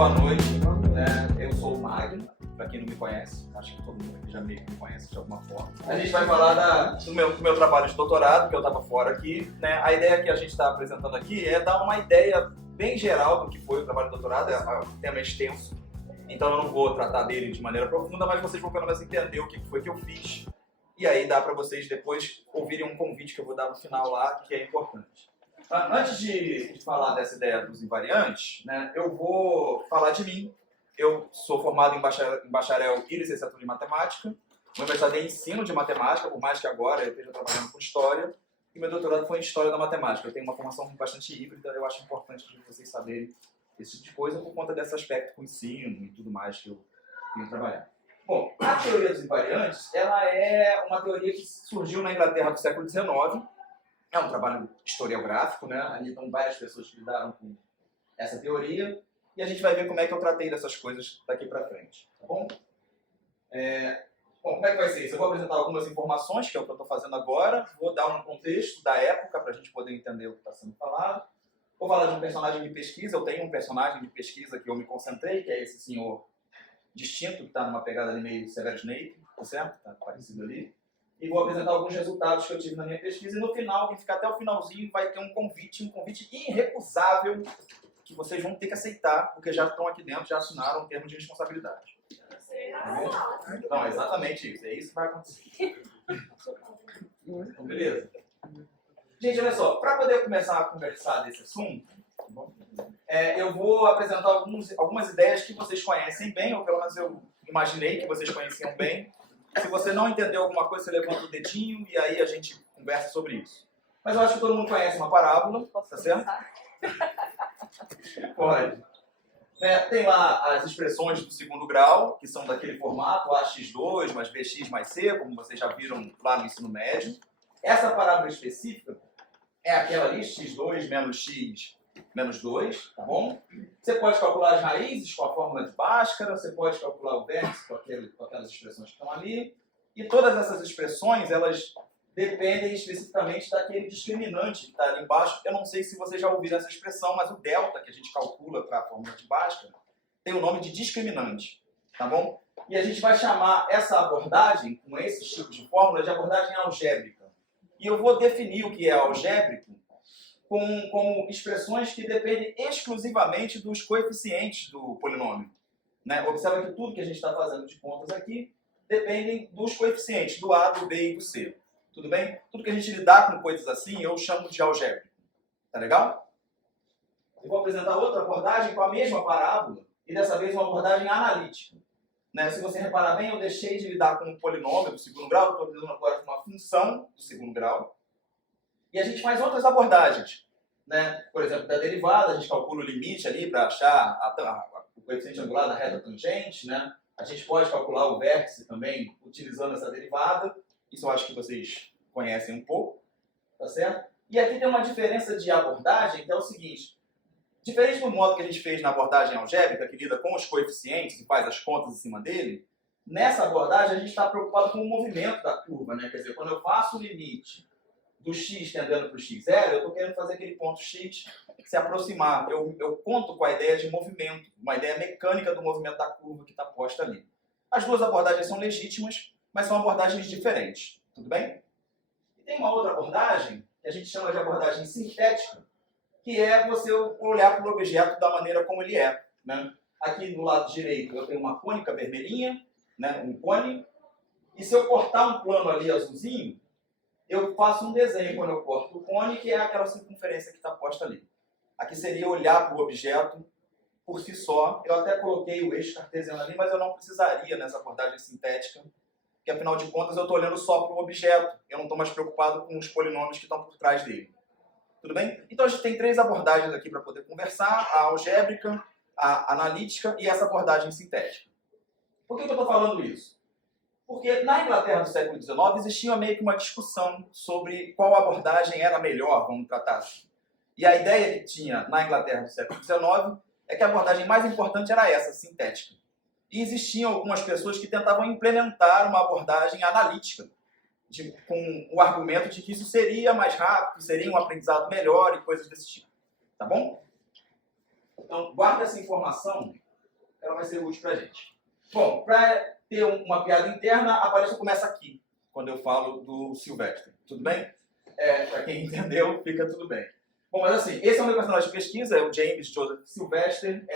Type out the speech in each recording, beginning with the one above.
boa noite. Eu sou o Magno, para quem não me conhece, acho que todo mundo aqui já meio que me conhece de alguma forma. A gente vai falar do meu trabalho de doutorado, que eu estava fora aqui. A ideia que a gente está apresentando aqui é dar uma ideia bem geral do que foi o trabalho de doutorado, é um tema extenso, então eu não vou tratar dele de maneira profunda, mas vocês vão pelo menos entender o que foi que eu fiz. E aí dá para vocês depois ouvirem um convite que eu vou dar no final lá, que é importante. Antes de falar dessa ideia dos invariantes, eu vou falar de mim. Eu sou formado em bacharel e licenciatura em matemática, uma universidade de ensino de matemática, por mais que agora eu esteja trabalhando com história, e meu doutorado foi em história da matemática. Eu tenho uma formação bastante híbrida, eu acho importante de vocês saberem esse tipo de coisa por conta desse aspecto com o ensino e tudo mais que eu tenho trabalhado. Bom, a teoria dos invariantes, ela é uma teoria que surgiu na Inglaterra do século XIX. É um trabalho historiográfico, Ali estão várias pessoas que lidaram com essa teoria. E a gente vai ver como é que eu tratei dessas coisas daqui para frente, tá bom? Bom, como é que vai ser isso? Eu vou apresentar algumas informações, que é o que eu estou fazendo agora. Vou dar um contexto da época para a gente poder entender o que está sendo falado. Vou falar de um personagem de pesquisa. Eu tenho um personagem de pesquisa que eu me concentrei, que é esse senhor distinto, que está numa pegada ali meio Severus Snape, tá certo? Está parecido ali. E vou apresentar alguns resultados que eu tive na minha pesquisa. E no final, quem ficar até o finalzinho, vai ter um convite irrecusável, que vocês vão ter que aceitar, porque já estão aqui dentro, já assinaram um termo de responsabilidade. Não, é exatamente isso. É isso que vai acontecer. Então, beleza? Gente, olha só. Para poder começar a conversar desse assunto, eu vou apresentar algumas ideias que vocês conhecem bem, ou pelo menos eu imaginei que vocês conheciam bem. Se você não entendeu alguma coisa, você levanta o dedinho e aí a gente conversa sobre isso. Mas eu acho que todo mundo conhece uma parábola, tá certo? Pode. Tem lá as expressões do segundo grau, que são daquele formato ax2 mais bx mais c, como vocês já viram lá no ensino médio. Essa parábola específica é aquela ali, x2 menos x menos 2, tá bom? Você pode calcular as raízes com a fórmula de Bhaskara, você pode calcular o vértice com aquelas expressões que estão ali, e todas essas expressões, elas dependem especificamente daquele discriminante que está ali embaixo. Eu não sei se vocês já ouviram essa expressão, mas o delta que a gente calcula para a fórmula de Bhaskara tem o nome de discriminante, tá bom? E a gente vai chamar essa abordagem, com esses tipos de fórmula, de abordagem algébrica. E eu vou definir o que é algébrico como expressões que dependem exclusivamente dos coeficientes do polinômio. Observa que tudo que a gente está fazendo de contas aqui dependem dos coeficientes, do A, do B e do C. Tudo bem? Tudo que a gente lidar com coisas assim, eu chamo de algébrico. Tá legal? Eu vou apresentar outra abordagem com a mesma parábola, e dessa vez uma abordagem analítica. Se você reparar bem, eu deixei de lidar com um polinômio do segundo grau, estou lidando agora com uma função do segundo grau. E a gente faz outras abordagens. Por exemplo, da derivada, a gente calcula o limite ali para achar o coeficiente angular da reta tangente. A gente pode calcular o vértice também utilizando essa derivada. Isso eu acho que vocês conhecem um pouco, tá certo? E aqui tem uma diferença de abordagem, que é o seguinte. Diferente do modo que a gente fez na abordagem algébrica, que lida com os coeficientes e faz as contas em cima dele, nessa abordagem a gente está preocupado com o movimento da curva. Quer dizer, quando eu faço o limite do x tendendo para o x0, eu estou querendo fazer aquele ponto x se aproximar. Eu conto com a ideia de movimento, uma ideia mecânica do movimento da curva que está posta ali. As duas abordagens são legítimas, mas são abordagens diferentes. Tudo bem? E tem uma outra abordagem, que a gente chama de abordagem sintética, que é você olhar para o objeto da maneira como ele é. Aqui do lado direito eu tenho uma cônica vermelhinha, um cone, e se eu cortar um plano ali azulzinho, eu faço um desenho quando eu corto o cone, que é aquela circunferência que está posta ali. Aqui seria olhar para o objeto por si só. Eu até coloquei o eixo cartesiano ali, mas eu não precisaria nessa abordagem sintética, porque afinal de contas eu estou olhando só para o objeto. Eu não estou mais preocupado com os polinômios que estão por trás dele. Tudo bem? Então a gente tem três abordagens aqui para poder conversar: a algébrica, a analítica e essa abordagem sintética. Por que eu estou falando isso? Porque na Inglaterra do século XIX existia meio que uma discussão sobre qual abordagem era melhor, vamos tratar assim. E a ideia que tinha na Inglaterra do século XIX é que a abordagem mais importante era essa, sintética. E existiam algumas pessoas que tentavam implementar uma abordagem analítica, com o argumento de que isso seria mais rápido, seria um aprendizado melhor e coisas desse tipo. Tá bom? Então, guarda essa informação, ela vai ser útil para a gente. Bom, para ter uma piada interna, a palestra começa aqui, quando eu falo do Silvestre. Tudo bem? Para quem entendeu, fica tudo bem. Bom, mas assim, esse é o meu personagem de pesquisa, é o James Joseph Silvestre.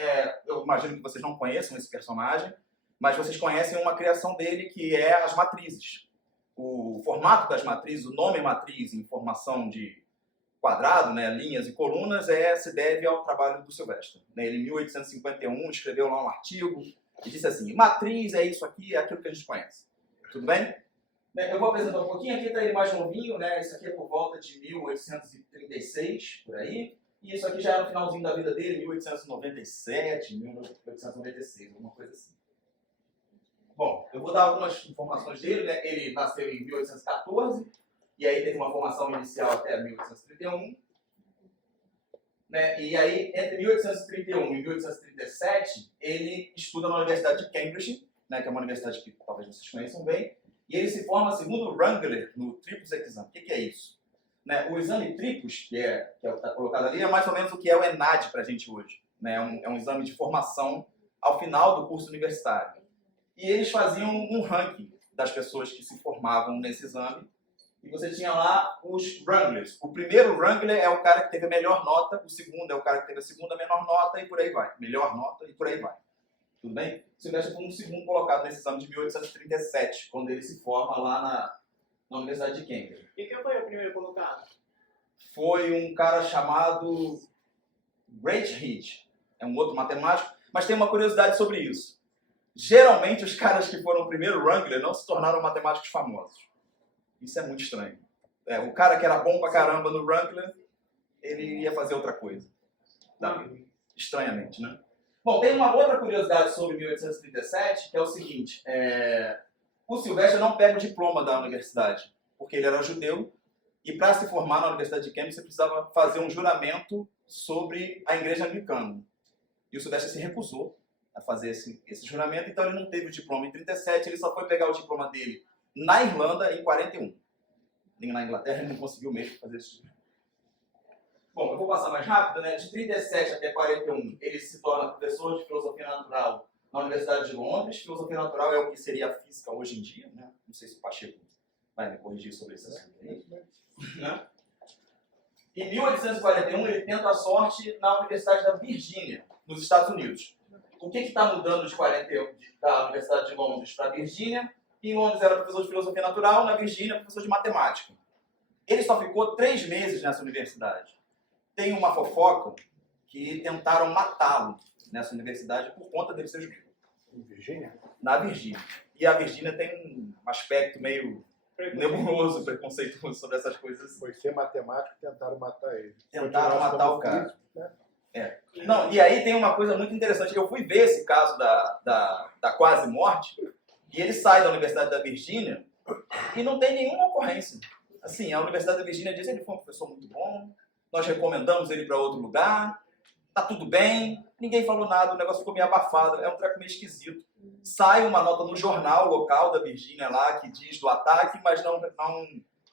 Eu imagino que vocês não conheçam esse personagem, mas vocês conhecem uma criação dele que é as matrizes. O formato das matrizes, o nome matriz em formação de quadrado, né, linhas e colunas, se deve ao trabalho do Silvestre. Ele, em 1851, escreveu lá um artigo e disse assim: matriz é isso aqui, é aquilo que a gente conhece. Tudo bem? Eu vou apresentar um pouquinho. Aqui está ele mais novinho, né? Isso aqui é por volta de 1836, por aí. E isso aqui já era no finalzinho da vida dele, 1897, 1896, alguma coisa assim. Bom, eu vou dar algumas informações dele, né? Ele nasceu em 1814, e aí teve uma formação inicial até 1831. Né? E aí, entre 1831 e 1837, ele estuda na Universidade de Cambridge, né? Que é uma universidade que talvez vocês conheçam bem, e ele se forma segundo Wrangler no Tripos Exam. O que é isso? Né? O exame Tripos, que está colocado ali, é mais ou menos o que é o ENAD para a gente hoje. Né? É um exame de formação ao final do curso universitário. E eles faziam um ranking das pessoas que se formavam nesse exame. E você tinha lá os Wranglers. O primeiro Wrangler é o cara que teve a melhor nota, o segundo é o cara que teve a segunda menor nota, e por aí vai. Melhor nota, e por aí vai. Tudo bem? Silvestre foi um segundo colocado nesse exame de 1837, quando ele se forma lá na Universidade de Cambridge. E quem foi o primeiro colocado? Foi um cara chamado Great Reed. É um outro matemático, mas tem uma curiosidade sobre isso. Geralmente, os caras que foram o primeiro Wrangler não se tornaram matemáticos famosos. Isso é muito estranho. O cara que era bom pra caramba no Wrangler, ele ia fazer outra coisa. Estranhamente, né? Bom, tem uma outra curiosidade sobre 1837, que é o seguinte. O Silvestre não pega o diploma da universidade, porque ele era judeu, e para se formar na Universidade de Cambridge, você precisava fazer um juramento sobre a igreja anglicana. E o Silvestre se recusou a fazer esse juramento, então ele não teve o diploma em 37, ele só foi pegar o diploma dele na Irlanda em 41. Na Inglaterra ele não conseguiu mesmo fazer esse juramento. Bom, eu vou passar mais rápido, né? De 37 até 41, ele se torna professor de filosofia natural na Universidade de Londres. Filosofia natural é o que seria a física hoje em dia, né? Não sei se o Pacheco vai me corrigir sobre esse assunto aí. Né? Em 1841, ele tenta a sorte na Universidade da Virgínia, nos Estados Unidos. O que está mudando de 41 da Universidade de Londres para a Virgínia? Em Londres era professor de filosofia natural, na Virgínia professor de matemática. Ele só ficou 3 meses nessa universidade. Tem uma fofoca que tentaram matá-lo nessa universidade por conta dele ser judeu. Em Virgínia? Na Virgínia. E a Virgínia tem um aspecto meio nebuloso, preconceituoso sobre essas coisas. Foi ser matemático e tentaram matar ele. Tentaram matar o cara. Físico, né? Não, e aí tem uma coisa muito interessante. Eu fui ver esse caso da quase morte, e ele sai da Universidade da Virgínia e não tem nenhuma ocorrência. Assim, a Universidade da Virgínia diz que ele foi um professor muito bom, nós recomendamos ele para outro lugar, tá tudo bem, ninguém falou nada, o negócio ficou meio abafado, é um treco meio esquisito. Sai uma nota no jornal local da Virgínia lá que diz do ataque, mas não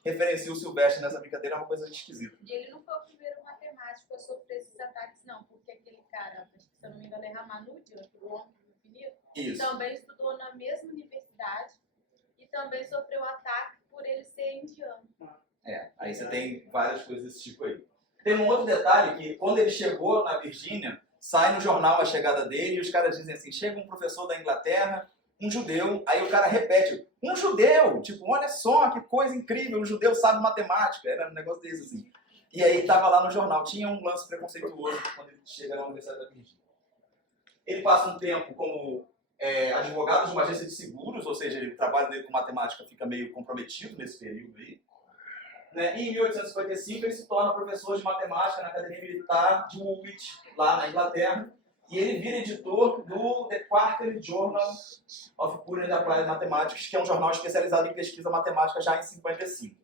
referencia o Silvestre nessa brincadeira, é uma coisa esquisita. E ele não foi o primeiro matemático a sofrer esses ataques, não, porque aquele cara, acho que se eu não me engano é Ramanujan, o homem do infinito, também estudou na mesma universidade e também sofreu ataque por ele ser indiano. Aí você tem várias coisas desse tipo aí. Tem um outro detalhe que quando ele chegou na Virgínia, sai no jornal a chegada dele e os caras dizem assim, chega um professor da Inglaterra, um judeu, aí o cara repete, um judeu, tipo, olha só que coisa incrível, um judeu sabe matemática, era um negócio desse assim. E aí estava lá no jornal, tinha um lance preconceituoso quando ele chega na Universidade da Virgínia. Ele passa um tempo como advogado de uma agência de seguros, ou seja, o trabalho dele com matemática fica meio comprometido nesse período aí. Né? E em 1855 ele se torna professor de matemática na Academia Militar de Woolwich, lá na Inglaterra, e ele vira editor do The Quarterly Journal of Current and Applied Mathematics, que é um jornal especializado em pesquisa matemática já em 55.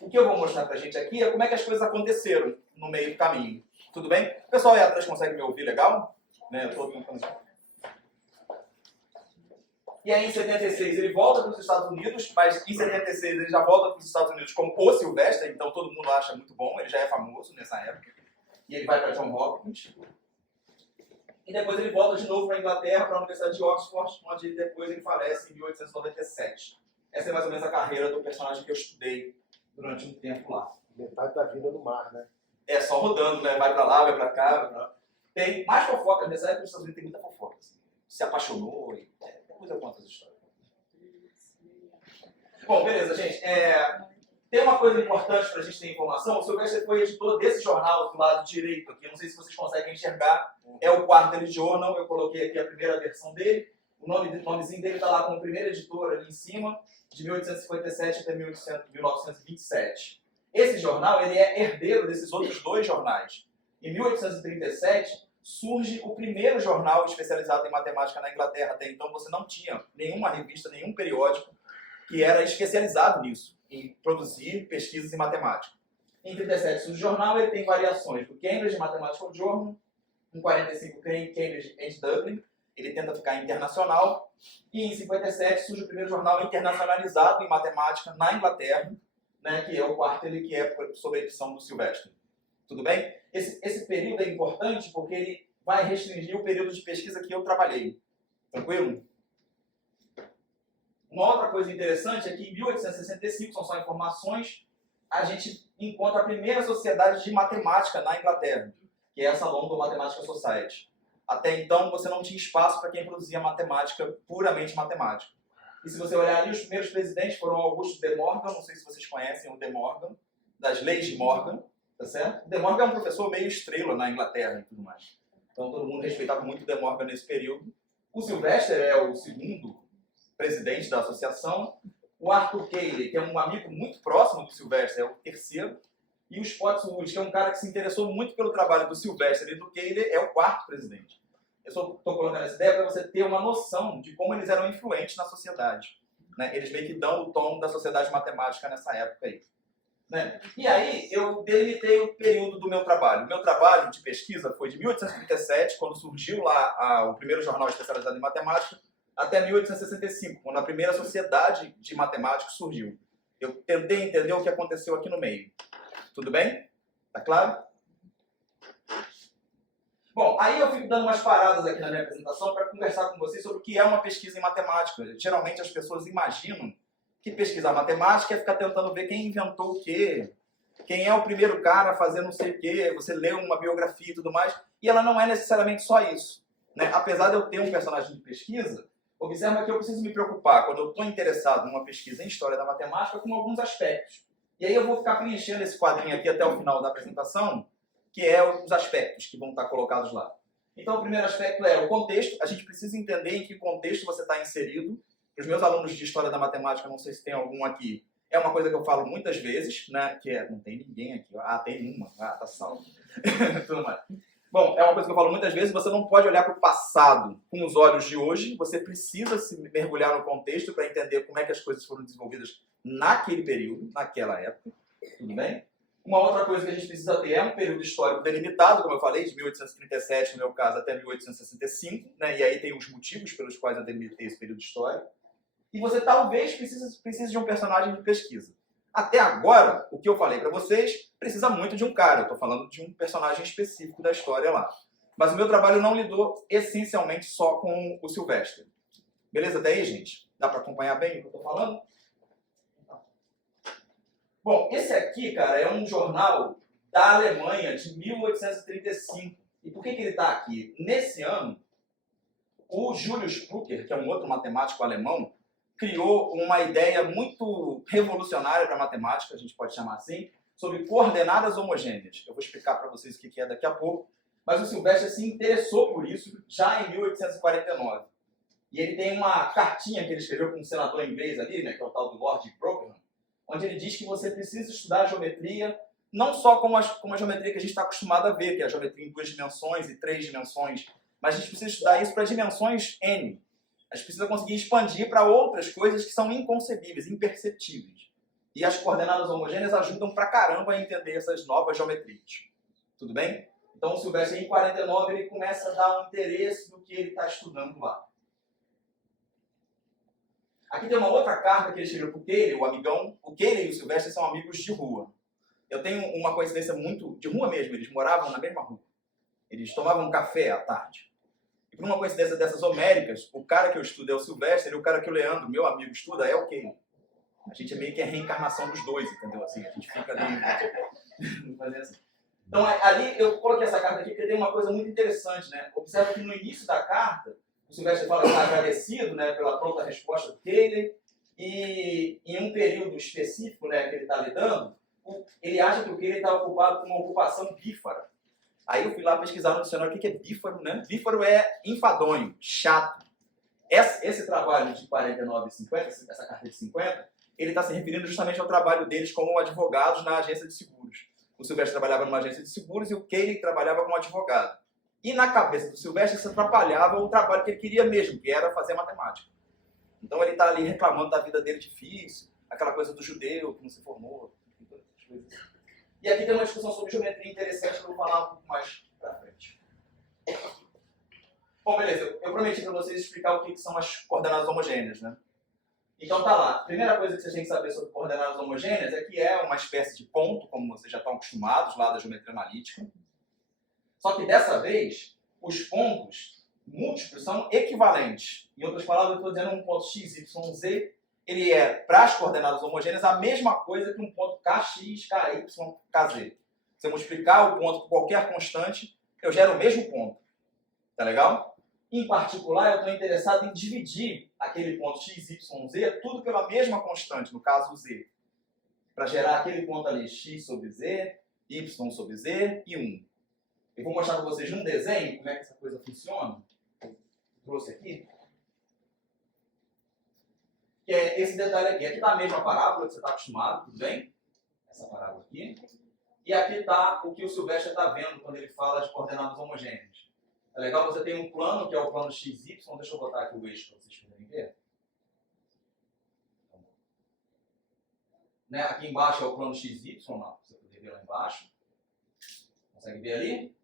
O que eu vou mostrar pra gente aqui é como é que as coisas aconteceram no meio do caminho. Tudo bem? O pessoal aí atrás consegue me ouvir legal? Né? Eu tô tentando... E aí, em 76, ele volta para os Estados Unidos, mas em 76 ele já volta para os Estados Unidos como o Silvestre, então todo mundo acha muito bom, ele já é famoso nessa época. E ele vai para John Hopkins. E depois ele volta de novo para a Inglaterra, para a Universidade de Oxford, onde depois ele falece em 1897. Essa é mais ou menos a carreira do personagem que eu estudei durante um tempo lá. Metade da vida no mar, né? É, só rodando, né? Vai para lá, vai para cá, vai pra lá. Tem mais fofoca nessa época, nos Estados Unidos tem muita fofoca. Assim. Se apaixonou e depois eu conto as histórias. Bom, beleza, gente. Tem uma coisa importante para a gente ter informação. O Sylvester foi editor desse jornal do lado direito aqui. Não sei se vocês conseguem enxergar. É o Quarterly Journal. Eu coloquei aqui a primeira versão dele. O nomezinho dele está lá como primeiro editor ali em cima, de 1857 até 1927. Esse jornal ele é herdeiro desses outros dois jornais. Em 1837 surge o primeiro jornal especializado em matemática na Inglaterra. Até então você não tinha nenhuma revista, nenhum periódico que era especializado nisso, em produzir pesquisas em matemática. Em 1937 surge o jornal, ele tem variações do Cambridge Mathematical Journal, em 1945 Cambridge and Dublin, ele tenta ficar internacional, e em 1957 surge o primeiro jornal internacionalizado em matemática na Inglaterra, né, que é o Quarterly, que é sobre a edição do Sylvester. Tudo bem? Esse período é importante porque ele vai restringir o período de pesquisa que eu trabalhei. Tranquilo? Uma outra coisa interessante é que em 1865, são só informações, a gente encontra a primeira sociedade de matemática na Inglaterra, que é essa London Mathematical Society. Até então, você não tinha espaço para quem produzia matemática, puramente matemática. E se você olhar ali, os primeiros presidentes foram Augusto De Morgan, não sei se vocês conhecem o De Morgan, das leis de Morgan, tá certo? O De Morgan é um professor meio estrela na Inglaterra e tudo mais. Então todo mundo respeitava muito o De Morgan nesse período. O Sylvester é o segundo presidente da associação. O Arthur Cayley, que é um amigo muito próximo do Sylvester, é o terceiro. E o Spotswood, que é um cara que se interessou muito pelo trabalho do Sylvester e do Cayley, é o quarto presidente. Eu só estou colocando essa ideia para você ter uma noção de como eles eram influentes na sociedade. Né? Eles meio que dão o tom da sociedade matemática nessa época aí. Né? E aí eu delimitei o período do meu trabalho. O meu trabalho de pesquisa foi de 1837, quando surgiu lá o primeiro jornal especializado em matemática, até 1865, quando a primeira sociedade de matemáticos surgiu. Eu tentei entender o que aconteceu aqui no meio. Tudo bem? Tá claro? Bom, aí eu fico dando umas paradas aqui na minha apresentação para conversar com vocês sobre o que é uma pesquisa em matemática. Geralmente as pessoas imaginam que pesquisar matemática é ficar tentando ver quem inventou o quê, quem é o primeiro cara a fazer não sei o quê, você lê uma biografia e tudo mais, e ela não é necessariamente só isso. Né? Apesar de eu ter um personagem de pesquisa, observa que eu preciso me preocupar, quando eu estou interessado numa pesquisa em história da matemática, com alguns aspectos. E aí eu vou ficar preenchendo esse quadrinho aqui até o final da apresentação, que é os aspectos que vão estar colocados lá. Então o primeiro aspecto é o contexto. A gente precisa entender em que contexto você está inserido. Para os meus alunos de História da Matemática, não sei se tem algum aqui, é uma coisa que eu falo muitas vezes, né? Que é, não tem ninguém aqui. Ah, tem uma. Ah, tá salvo. Tudo mais. Bom, é uma coisa que eu falo muitas vezes, você não pode olhar para o passado com os olhos de hoje, você precisa se mergulhar no contexto para entender como é que as coisas foram desenvolvidas naquele período, naquela época. Tudo bem? Uma outra coisa que a gente precisa ter é um período histórico delimitado, como eu falei, de 1837, no meu caso, até 1865, né? E aí tem os motivos pelos quais eu delimitei esse período histórico. E você talvez precise de um personagem de pesquisa. Até agora, o que eu falei para vocês precisa muito de um cara. Eu estou falando de um personagem específico da história lá. Mas o meu trabalho não lidou essencialmente só com o Sylvester. Beleza até aí, gente? Dá para acompanhar bem o que eu estou falando? Bom, esse aqui, cara, é um jornal da Alemanha de 1835. E por que ele está aqui? Nesse ano, o Julius Brücker, que é um outro matemático alemão, criou uma ideia muito revolucionária para a matemática, a gente pode chamar assim, sobre coordenadas homogêneas. Eu vou explicar para vocês o que é daqui a pouco. Mas o Sylvester se interessou por isso já em 1849. E ele tem uma cartinha que ele escreveu para um senador inglês ali, né, que é o tal do Lord Brougham, onde ele diz que você precisa estudar a geometria, não só como a geometria que a gente está acostumado a ver, que é a geometria em 2 dimensões e 3 dimensões, mas a gente precisa estudar isso para dimensões N. A gente precisa conseguir expandir para outras coisas que são inconcebíveis, imperceptíveis. E as coordenadas homogêneas ajudam pra caramba a entender essas novas geometrias. Tudo bem? Então o Sylvester, em 49, ele começa a dar um interesse no que ele está estudando lá. Aqui tem uma outra carta que ele escreveu para o Cayley, o amigão. O Cayley e o Sylvester são amigos de rua. Eu tenho uma coincidência muito de rua mesmo, eles moravam na mesma rua. Eles tomavam café à tarde. E por uma coincidência dessas homéricas, o cara que eu estudo é o Silvestre e o cara que o Leandro, meu amigo, estuda é o Keylor. A gente é meio que a reencarnação dos dois, entendeu? Assim, a gente fica ali... assim. Então, ali eu coloquei essa carta aqui porque tem uma coisa muito interessante, né? Observa que no início da carta, o Silvestre fala que está agradecido, né, pela pronta resposta do Keylor, e em um período específico, né, que ele está lidando, ele acha que o Keylor está ocupado com uma ocupação bífara. Aí eu fui lá pesquisar no dicionário o que é bífaro, né? Bífaro é enfadonho, chato. Esse trabalho de 49 e 50, essa carta de 50, ele está se referindo justamente ao trabalho deles como advogados na agência de seguros. O Silvestre trabalhava numa agência de seguros e o Keylor trabalhava como advogado. E na cabeça do Silvestre isso atrapalhava o trabalho que ele queria mesmo, que era fazer matemática. Então ele está ali reclamando da vida dele difícil, aquela coisa do judeu que não se formou, todas essas coisas. E aqui tem uma discussão sobre geometria interessante que eu vou falar um pouco mais pra frente. Bom, beleza. Eu prometi para vocês explicar o que são as coordenadas homogêneas, né? Então tá lá. A primeira coisa que vocês têm que saber sobre coordenadas homogêneas é que é uma espécie de ponto, como vocês já estão acostumados lá da geometria analítica. Só que dessa vez, os pontos múltiplos são equivalentes. Em outras palavras, eu estou dizendo um ponto x, y, z, ele é, para as coordenadas homogêneas, a mesma coisa que um ponto kx, ky, kz. Se eu multiplicar o ponto por qualquer constante, eu gero o mesmo ponto. Tá legal? Em particular, eu estou interessado em dividir aquele ponto x, y, z, tudo pela mesma constante, no caso z. Para gerar aquele ponto ali, x sobre z, y sobre z e 1. Eu vou mostrar para vocês num desenho como é que essa coisa funciona. Trouxe aqui. Que é esse detalhe aqui. Aqui está a mesma parábola que você está acostumado, tudo bem? Essa parábola aqui. E aqui está o que o Silvestre está vendo quando ele fala de coordenadas homogêneas. É legal, você tem um plano, que é o plano XY. Deixa eu botar aqui o eixo para vocês poderem ver. Né? Aqui embaixo é o plano XY, não, você poder ver lá embaixo. Consegue ver ali?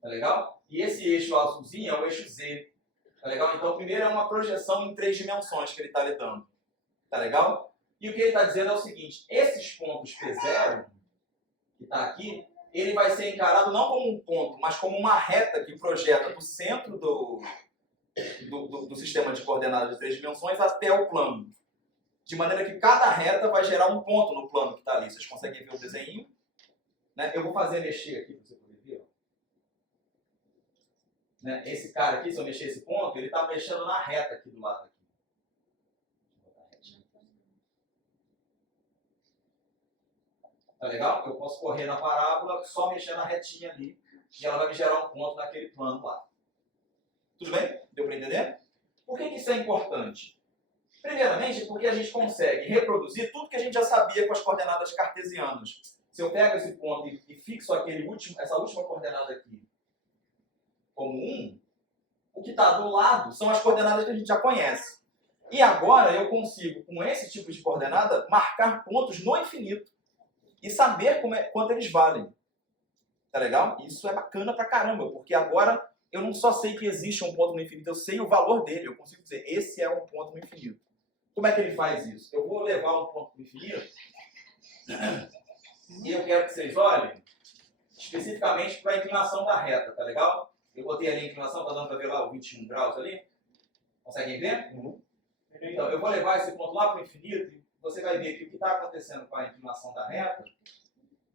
Tá legal? E esse eixo azulzinho é o eixo Z. Tá legal? Então, primeiro é uma projeção em 3 dimensões que ele está lidando. Tá legal? E o que ele está dizendo é o seguinte: esses pontos P0, que está aqui, ele vai ser encarado não como um ponto, mas como uma reta que projeta do centro do sistema de coordenadas de 3 dimensões até o plano. De maneira que cada reta vai gerar um ponto no plano que está ali. Vocês conseguem ver o desenho? Né? Eu vou fazer mexer aqui para você poder ver. Né? Esse cara aqui, se eu mexer esse ponto, ele está mexendo na reta aqui do lado. Tá legal? Eu posso correr na parábola só mexendo na retinha ali e ela vai me gerar um ponto naquele plano lá. Tudo bem? Deu para entender? Por que isso é importante? Primeiramente, porque a gente consegue reproduzir tudo que a gente já sabia com as coordenadas cartesianas. Se eu pego esse ponto e fixo essa última coordenada aqui como 1, o que está do lado são as coordenadas que a gente já conhece. E agora eu consigo, com esse tipo de coordenada, marcar pontos no infinito e saber quanto eles valem. Tá legal? Isso é bacana pra caramba, porque agora eu não só sei que existe um ponto no infinito, eu sei o valor dele. Eu consigo dizer, esse é um ponto no infinito. Como é que ele faz isso? Eu vou levar um ponto no infinito e eu quero que vocês olhem especificamente para a inclinação da reta, tá legal? Eu botei ali a inclinação, tá dando para ver lá o 21 graus ali? Conseguem ver? Uhum. Então, eu vou levar esse ponto lá para o infinito e você vai ver que o que está acontecendo com a inclinação da reta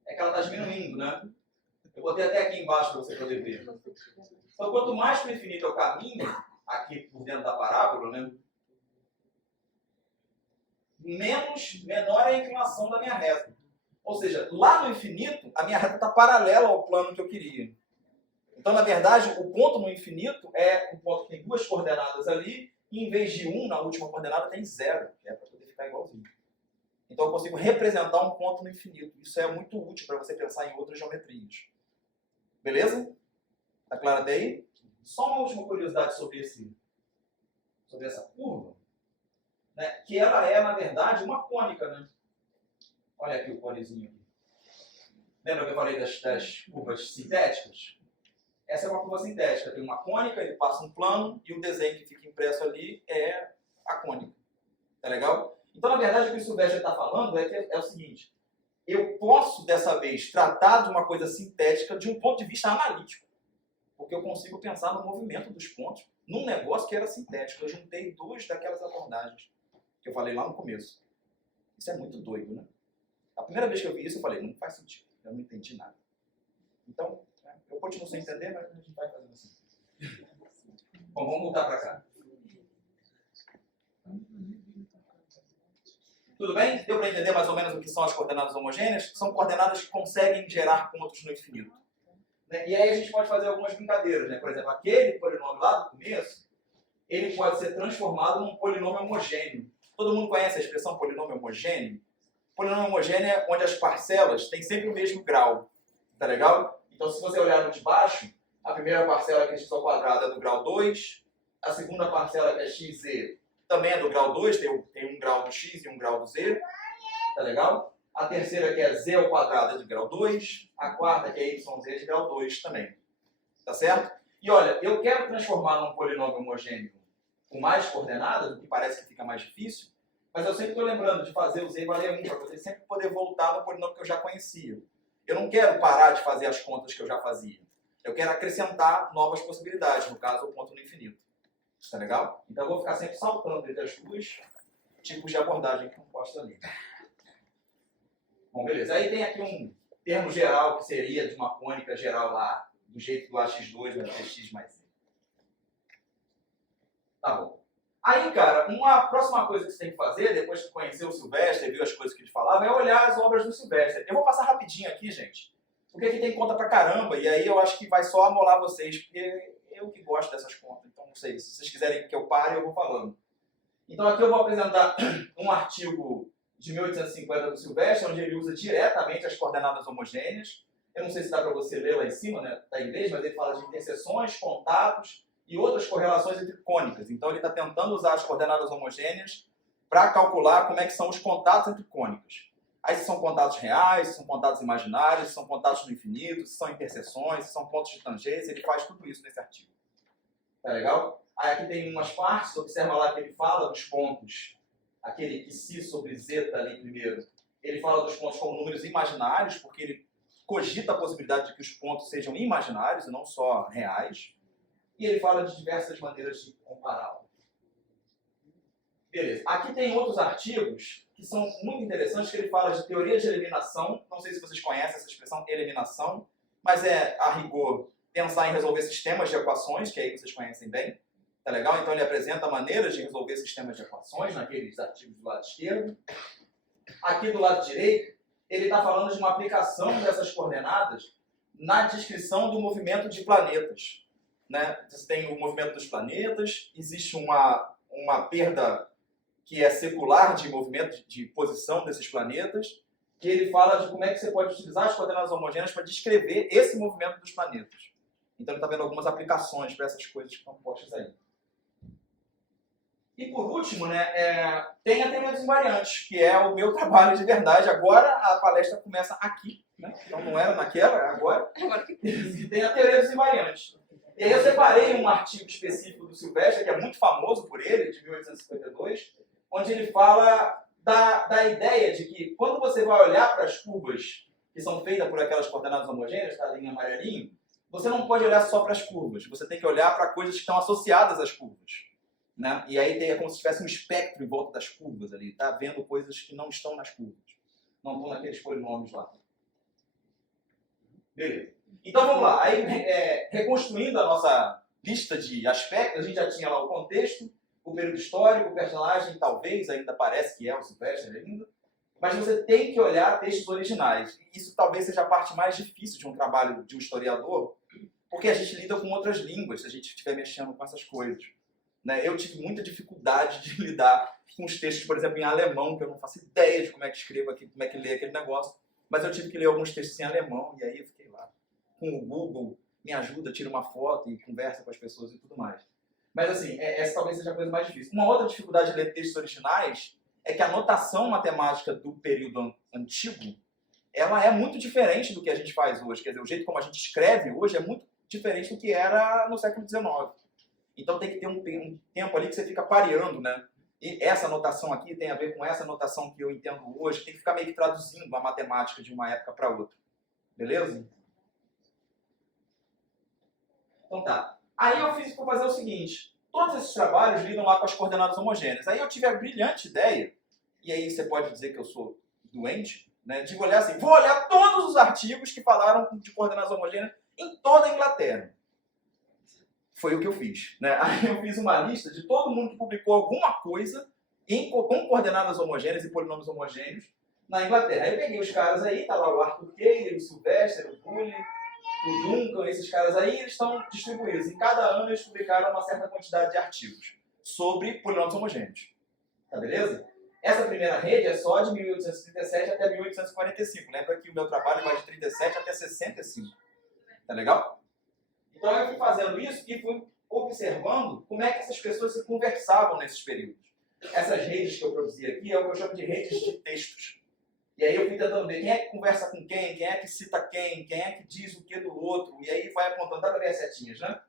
é que ela está diminuindo, né? Eu botei até aqui embaixo para você poder ver. Então, quanto mais para o infinito eu caminho, aqui por dentro da parábola, né? Menor é a inclinação da minha reta. Ou seja, lá no infinito, a minha reta está paralela ao plano que eu queria. Então, na verdade, o ponto no infinito é um ponto que tem 2 coordenadas ali, e em vez de 1, na última coordenada, tem 0, que é para poder ficar igualzinho. Então, eu consigo representar um ponto no infinito. Isso é muito útil para você pensar em outras geometrias. Beleza? Tá claro até aí? Só uma última curiosidade sobre essa curva, né? Que ela é, na verdade, uma cônica, né? Olha aqui o conezinho. Lembra que eu falei das curvas sintéticas? Essa é uma curva sintética. Tem uma cônica, ele passa um plano e o desenho que fica impresso ali é a cônica. Tá legal? Então, na verdade, o que o Silvestre está falando é o seguinte. Eu posso, dessa vez, tratar de uma coisa sintética de um ponto de vista analítico. porque eu consigo pensar no movimento dos pontos num negócio que era sintético. Eu juntei duas daquelas abordagens que eu falei lá no começo. Isso é muito doido, né? A primeira vez que eu vi isso, eu falei, não faz sentido. Eu não entendi nada. Então, eu continuo sem entender, mas a gente vai fazendo assim. Bom, vamos voltar para cá. Tudo bem? Deu para entender mais ou menos o que são as coordenadas homogêneas? São coordenadas que conseguem gerar pontos no infinito. E aí a gente pode fazer algumas brincadeiras, né? Por exemplo, aquele polinômio lá do começo, ele pode ser transformado num polinômio homogêneo. Todo mundo conhece a expressão polinômio homogêneo? Polinômio homogêneo é onde as parcelas têm sempre o mesmo grau. Tá legal? Então, se você olhar no de baixo, a primeira parcela que é x ao quadrado é do grau 2, a segunda parcela que é xz também é do grau 2, tem um grau do x e um grau do z. Tá legal? A terceira, que é z ao quadrado, é de grau 2. A quarta, que é yz, é de grau 2 também. Tá certo? E olha, eu quero transformar num polinômio homogêneo com mais coordenadas, o que parece que fica mais difícil, mas eu sempre estou lembrando de fazer o z valer 1, para você sempre poder voltar no polinômio que eu já conhecia. Eu não quero parar de fazer as contas que eu já fazia. Eu quero acrescentar novas possibilidades, no caso, o ponto no infinito. Tá legal? Então eu vou ficar sempre saltando entre as duas tipos de abordagem que eu posto ali. Bom, beleza. Aí tem aqui um termo geral que seria de uma cônica geral lá, do jeito do AX2 mais AX mais Z. Tá bom. Aí, cara, uma próxima coisa que você tem que fazer, depois de conhecer o Silvestre e viu as coisas que ele falava, é olhar as obras do Silvestre. Eu vou passar rapidinho aqui, gente, porque aqui tem conta pra caramba, e aí eu acho que vai só amolar vocês, porque eu que gosto dessas contas. Então, não sei, se vocês quiserem que eu pare, eu vou falando. Então, aqui eu vou apresentar um artigo de 1850 do Silvestre, onde ele usa diretamente as coordenadas homogêneas. Eu não sei se dá para você ler lá em cima, né, da inglês, mas ele fala de interseções, contatos e outras correlações entre cônicas. Então, ele está tentando usar as coordenadas homogêneas para calcular como é que são os contatos entre cônicas. Aí, se são contatos reais, se são contatos imaginários, se são contatos no infinito, se são interseções, se são pontos de tangência, ele faz tudo isso nesse artigo. Tá legal? Aí aqui tem umas partes, observa lá que ele fala dos pontos, aquele que si sobre zeta ali primeiro, ele fala dos pontos como números imaginários, porque ele cogita a possibilidade de que os pontos sejam imaginários e não só reais. E ele fala de diversas maneiras de compará-los. Beleza. Aqui tem outros artigos que são muito interessantes, que ele fala de teoria de eliminação. Não sei se vocês conhecem essa expressão, eliminação, mas é, a rigor, pensar em resolver sistemas de equações, que aí vocês conhecem bem. Tá legal? Então ele apresenta maneiras de resolver sistemas de equações, naqueles artigos do lado esquerdo. Aqui do lado direito, ele está falando de uma aplicação dessas coordenadas na descrição do movimento de planetas. Né? Você tem o movimento dos planetas, existe uma perda que é secular de movimento, de posição desses planetas, que ele fala de como é que você pode utilizar as coordenadas homogêneas para descrever esse movimento dos planetas. Então ele está vendo algumas aplicações para essas coisas que estão postas aí. E por último, né, tem a teoria dos invariantes, que é o meu trabalho de verdade. Agora a palestra começa aqui, né? Então não era naquela, é agora. E tem a teoria dos invariantes. E aí eu separei um artigo específico do Silvestre, que é muito famoso por ele, de 1852, onde ele fala da ideia de que quando você vai olhar para as curvas que são feitas por aquelas coordenadas homogêneas, tá ali em amarelinho, você não pode olhar só para as curvas, você tem que olhar para coisas que estão associadas às curvas. Né? E aí é como se tivesse um espectro em volta das curvas ali, tá vendo coisas que não estão nas curvas, não estão naqueles polinômios lá. Beleza. Então vamos lá, aí reconstruindo a nossa lista de aspectos, a gente já tinha lá o contexto, o período histórico, o personagem, talvez ainda parece que é o Silvestre ainda, mas você tem que olhar textos originais. Isso talvez seja a parte mais difícil de um trabalho de um historiador, porque a gente lida com outras línguas se a gente estiver mexendo com essas coisas. Né? Eu tive muita dificuldade de lidar com os textos, por exemplo, em alemão, que eu não faço ideia de como é que escrevo aqui, como é que lê aquele negócio, mas eu tive que ler alguns textos em alemão, e aí eu fiquei lá com o Google, me ajuda, tira uma foto e conversa com as pessoas e tudo mais. Mas assim, essa talvez seja a coisa mais difícil. Uma outra dificuldade de ler textos originais é que a notação matemática do período antigo, ela é muito diferente do que a gente faz hoje. Quer dizer, o jeito como a gente escreve hoje é muito diferente do que era no século XIX. Então tem que ter um tempo ali que você fica pareando, né? E essa notação aqui tem a ver com essa notação que eu entendo hoje, tem que ficar meio que traduzindo a matemática de uma época para outra. Beleza? Então tá. Aí eu fui fazer o seguinte, todos esses trabalhos lidam lá com as coordenadas homogêneas. Aí eu tive a brilhante ideia, e aí você pode dizer que eu sou doente, né, de olhar assim, vou olhar todos os artigos que falaram de coordenadas homogêneas em toda a Inglaterra. Foi o que eu fiz. Né? Aí eu fiz uma lista de todo mundo que publicou alguma coisa com coordenadas homogêneas e polinômios homogêneos na Inglaterra. Aí eu peguei os caras aí, tá lá o Arthur Cayley, o Sylvester, o Bully, o Duncan, esses caras aí, eles estão distribuídos. Em cada ano eles publicaram uma certa quantidade de artigos sobre polinômios homogêneos. Tá beleza? Essa primeira rede é só de 1837 até 1845. Lembra que o meu trabalho vai de 37 até 65. Tá legal? Então eu fui fazendo isso e fui observando como é que essas pessoas se conversavam nesses períodos. Essas redes que eu produzi aqui é o que eu chamo de redes de textos. E aí eu fui tentando ver quem é que conversa com quem é que cita quem é que diz o que do outro, e aí vai apontando, dá pra ver as setinhas, né?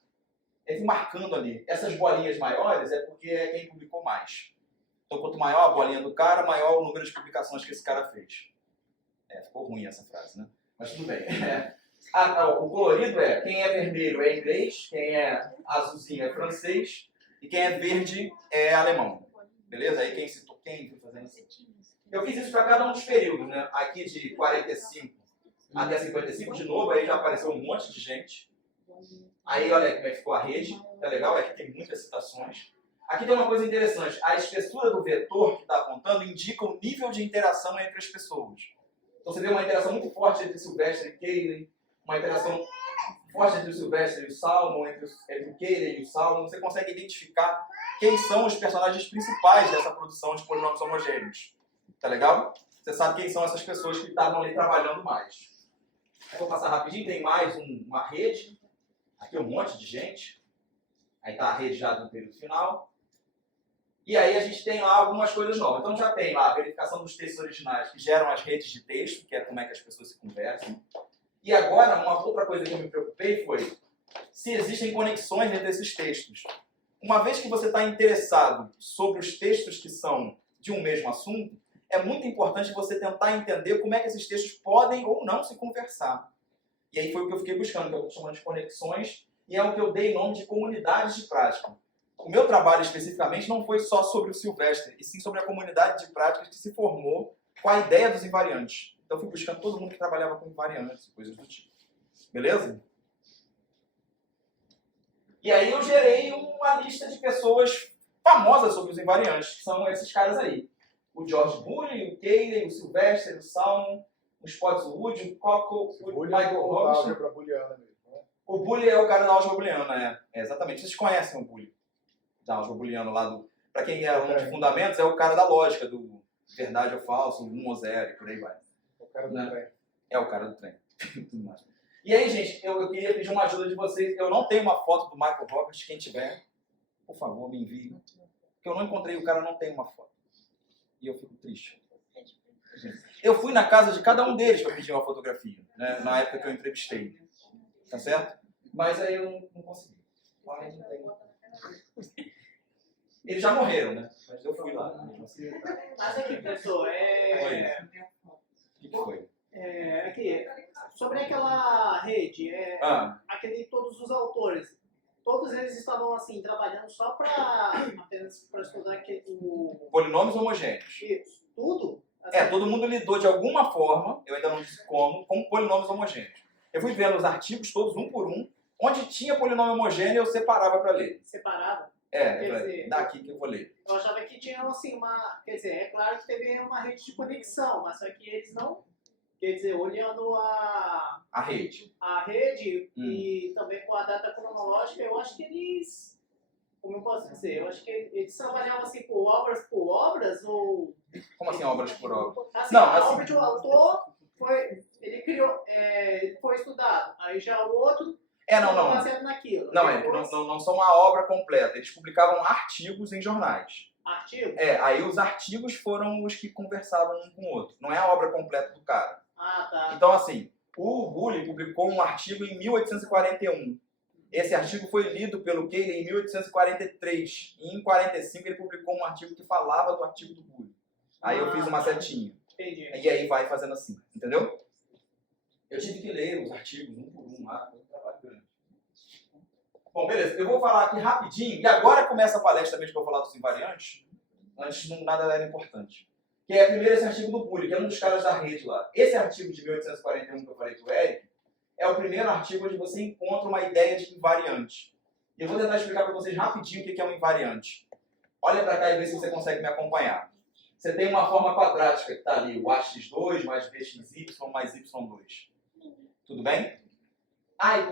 Eu fui marcando ali. Essas bolinhas maiores é porque é quem publicou mais. Então quanto maior a bolinha do cara, maior o número de publicações que esse cara fez. Ficou ruim essa frase, né? Mas tudo bem. O colorido é, quem é vermelho é inglês, quem é azulzinho é francês, e quem é verde é alemão. Beleza? Aí quem citou quem foi fazendo assim. Eu fiz isso para cada um dos períodos, né? Aqui de 45 até 55, de novo, aí já apareceu um monte de gente. Aí olha como é que ficou a rede, tá legal? Aqui tem muitas citações. Aqui tem uma coisa interessante, a espessura do vetor que está apontando indica o nível de interação entre as pessoas. Então você vê uma interação muito forte entre Sylvester e Cayley, uma interação forte entre o Sylvester e o Salmon, entre o Cayley e o Salmon. Você consegue identificar quem são os personagens principais dessa produção de polinômios homogêneos. Tá legal? Você sabe quem são essas pessoas que estavam ali trabalhando mais. Eu vou passar rapidinho, tem mais uma rede. Aqui um monte de gente. Aí está a rede já do período final. E aí a gente tem lá algumas coisas novas. Então já tem lá a verificação dos textos originais que geram as redes de texto, que é como é que as pessoas se conversam. E agora, uma outra coisa que eu me preocupei foi se existem conexões entre esses textos. Uma vez que você está interessado sobre os textos que são de um mesmo assunto, é muito importante você tentar entender como é que esses textos podem ou não se conversar. E aí foi o que eu fiquei buscando, que eu estou chamando de conexões, e é o que eu dei nome de comunidades de prática. O meu trabalho especificamente não foi só sobre o Sylvester, e sim sobre a comunidade de práticas que se formou com a ideia dos invariantes. Então eu fui buscando todo mundo que trabalhava com invariantes e coisas do tipo. Beleza? E aí eu gerei uma lista de pessoas famosas sobre os invariantes, que são esses caras aí. O George Bully, o Cayley, o Sylvester, o Salmon, o Spotswood, o Cockle, o Michael Robinson. O Bully é o cara da álgebra booleana, exatamente. Vocês conhecem o Bully da álgebra booleana lá do... Para quem é aluno de fundamentos, é o cara da lógica, do verdade ou falso, 1 ou 0 e por aí vai. É o cara do trem. É o cara do trem. E aí, gente, eu queria pedir uma ajuda de vocês. Eu não tenho uma foto do Michael Roberts, quem tiver, por favor, me envie. Porque eu não encontrei, o cara não tem uma foto. E eu fico triste. Eu fui na casa de cada um deles para pedir uma fotografia, né, na época que eu entrevistei. Tá certo? Mas aí eu não consegui. Eles já morreram, né? Mas eu fui lá. Mas aqui, professor, O que foi? Aqui, sobre aquela rede, aquele todos os autores, todos eles estavam assim, trabalhando só apenas para estudar o... Polinômios homogêneos. Isso, tudo? Assim, Todo mundo lidou de alguma forma, eu ainda não disse como, com polinômios homogêneos. Eu fui vendo os artigos todos, um por um, onde tinha polinômio homogêneo eu separava para ler. Separado? Daqui que eu vou ler. Eu achava que tinha assim quer dizer, é claro que teve uma rede de conexão, mas só que eles não, quer dizer, olhando a rede e também com a data cronológica, eu acho que eles, como eu posso dizer, eu acho que eles trabalhavam assim por obras ou... Como assim obras por obras? Assim, a obra de um autor ele criou, foi estudado, aí já o outro não. baseado naquilo. Não são uma obra completa. Eles publicavam artigos em jornais. Artigos? Aí os artigos foram os que conversavam um com o outro. Não é a obra completa do cara. Ah, tá. Então, assim, o Bully publicou um artigo em 1841. Esse artigo foi lido pelo Cayley em 1843. E em 1945 ele publicou um artigo que falava do artigo do Bully. Aí eu fiz uma setinha. Entendi. E aí vai fazendo assim, entendeu? Eu tive que ler os artigos um por um lá, foi um trabalho grande. Bom, beleza. Eu vou falar aqui rapidinho, e agora começa a palestra mesmo que eu vou falar dos invariantes. Antes nada era importante. Que é primeiro esse artigo do Bully, que é um dos caras da rede lá. Esse artigo de 1841 que eu falei pro Eric, é o primeiro artigo onde você encontra uma ideia de invariante. E eu vou tentar explicar para vocês rapidinho o que é um invariante. Olha para cá e vê se você consegue me acompanhar. Você tem uma forma quadrática que está ali, o ax2 mais bxy mais y2. Tudo bem?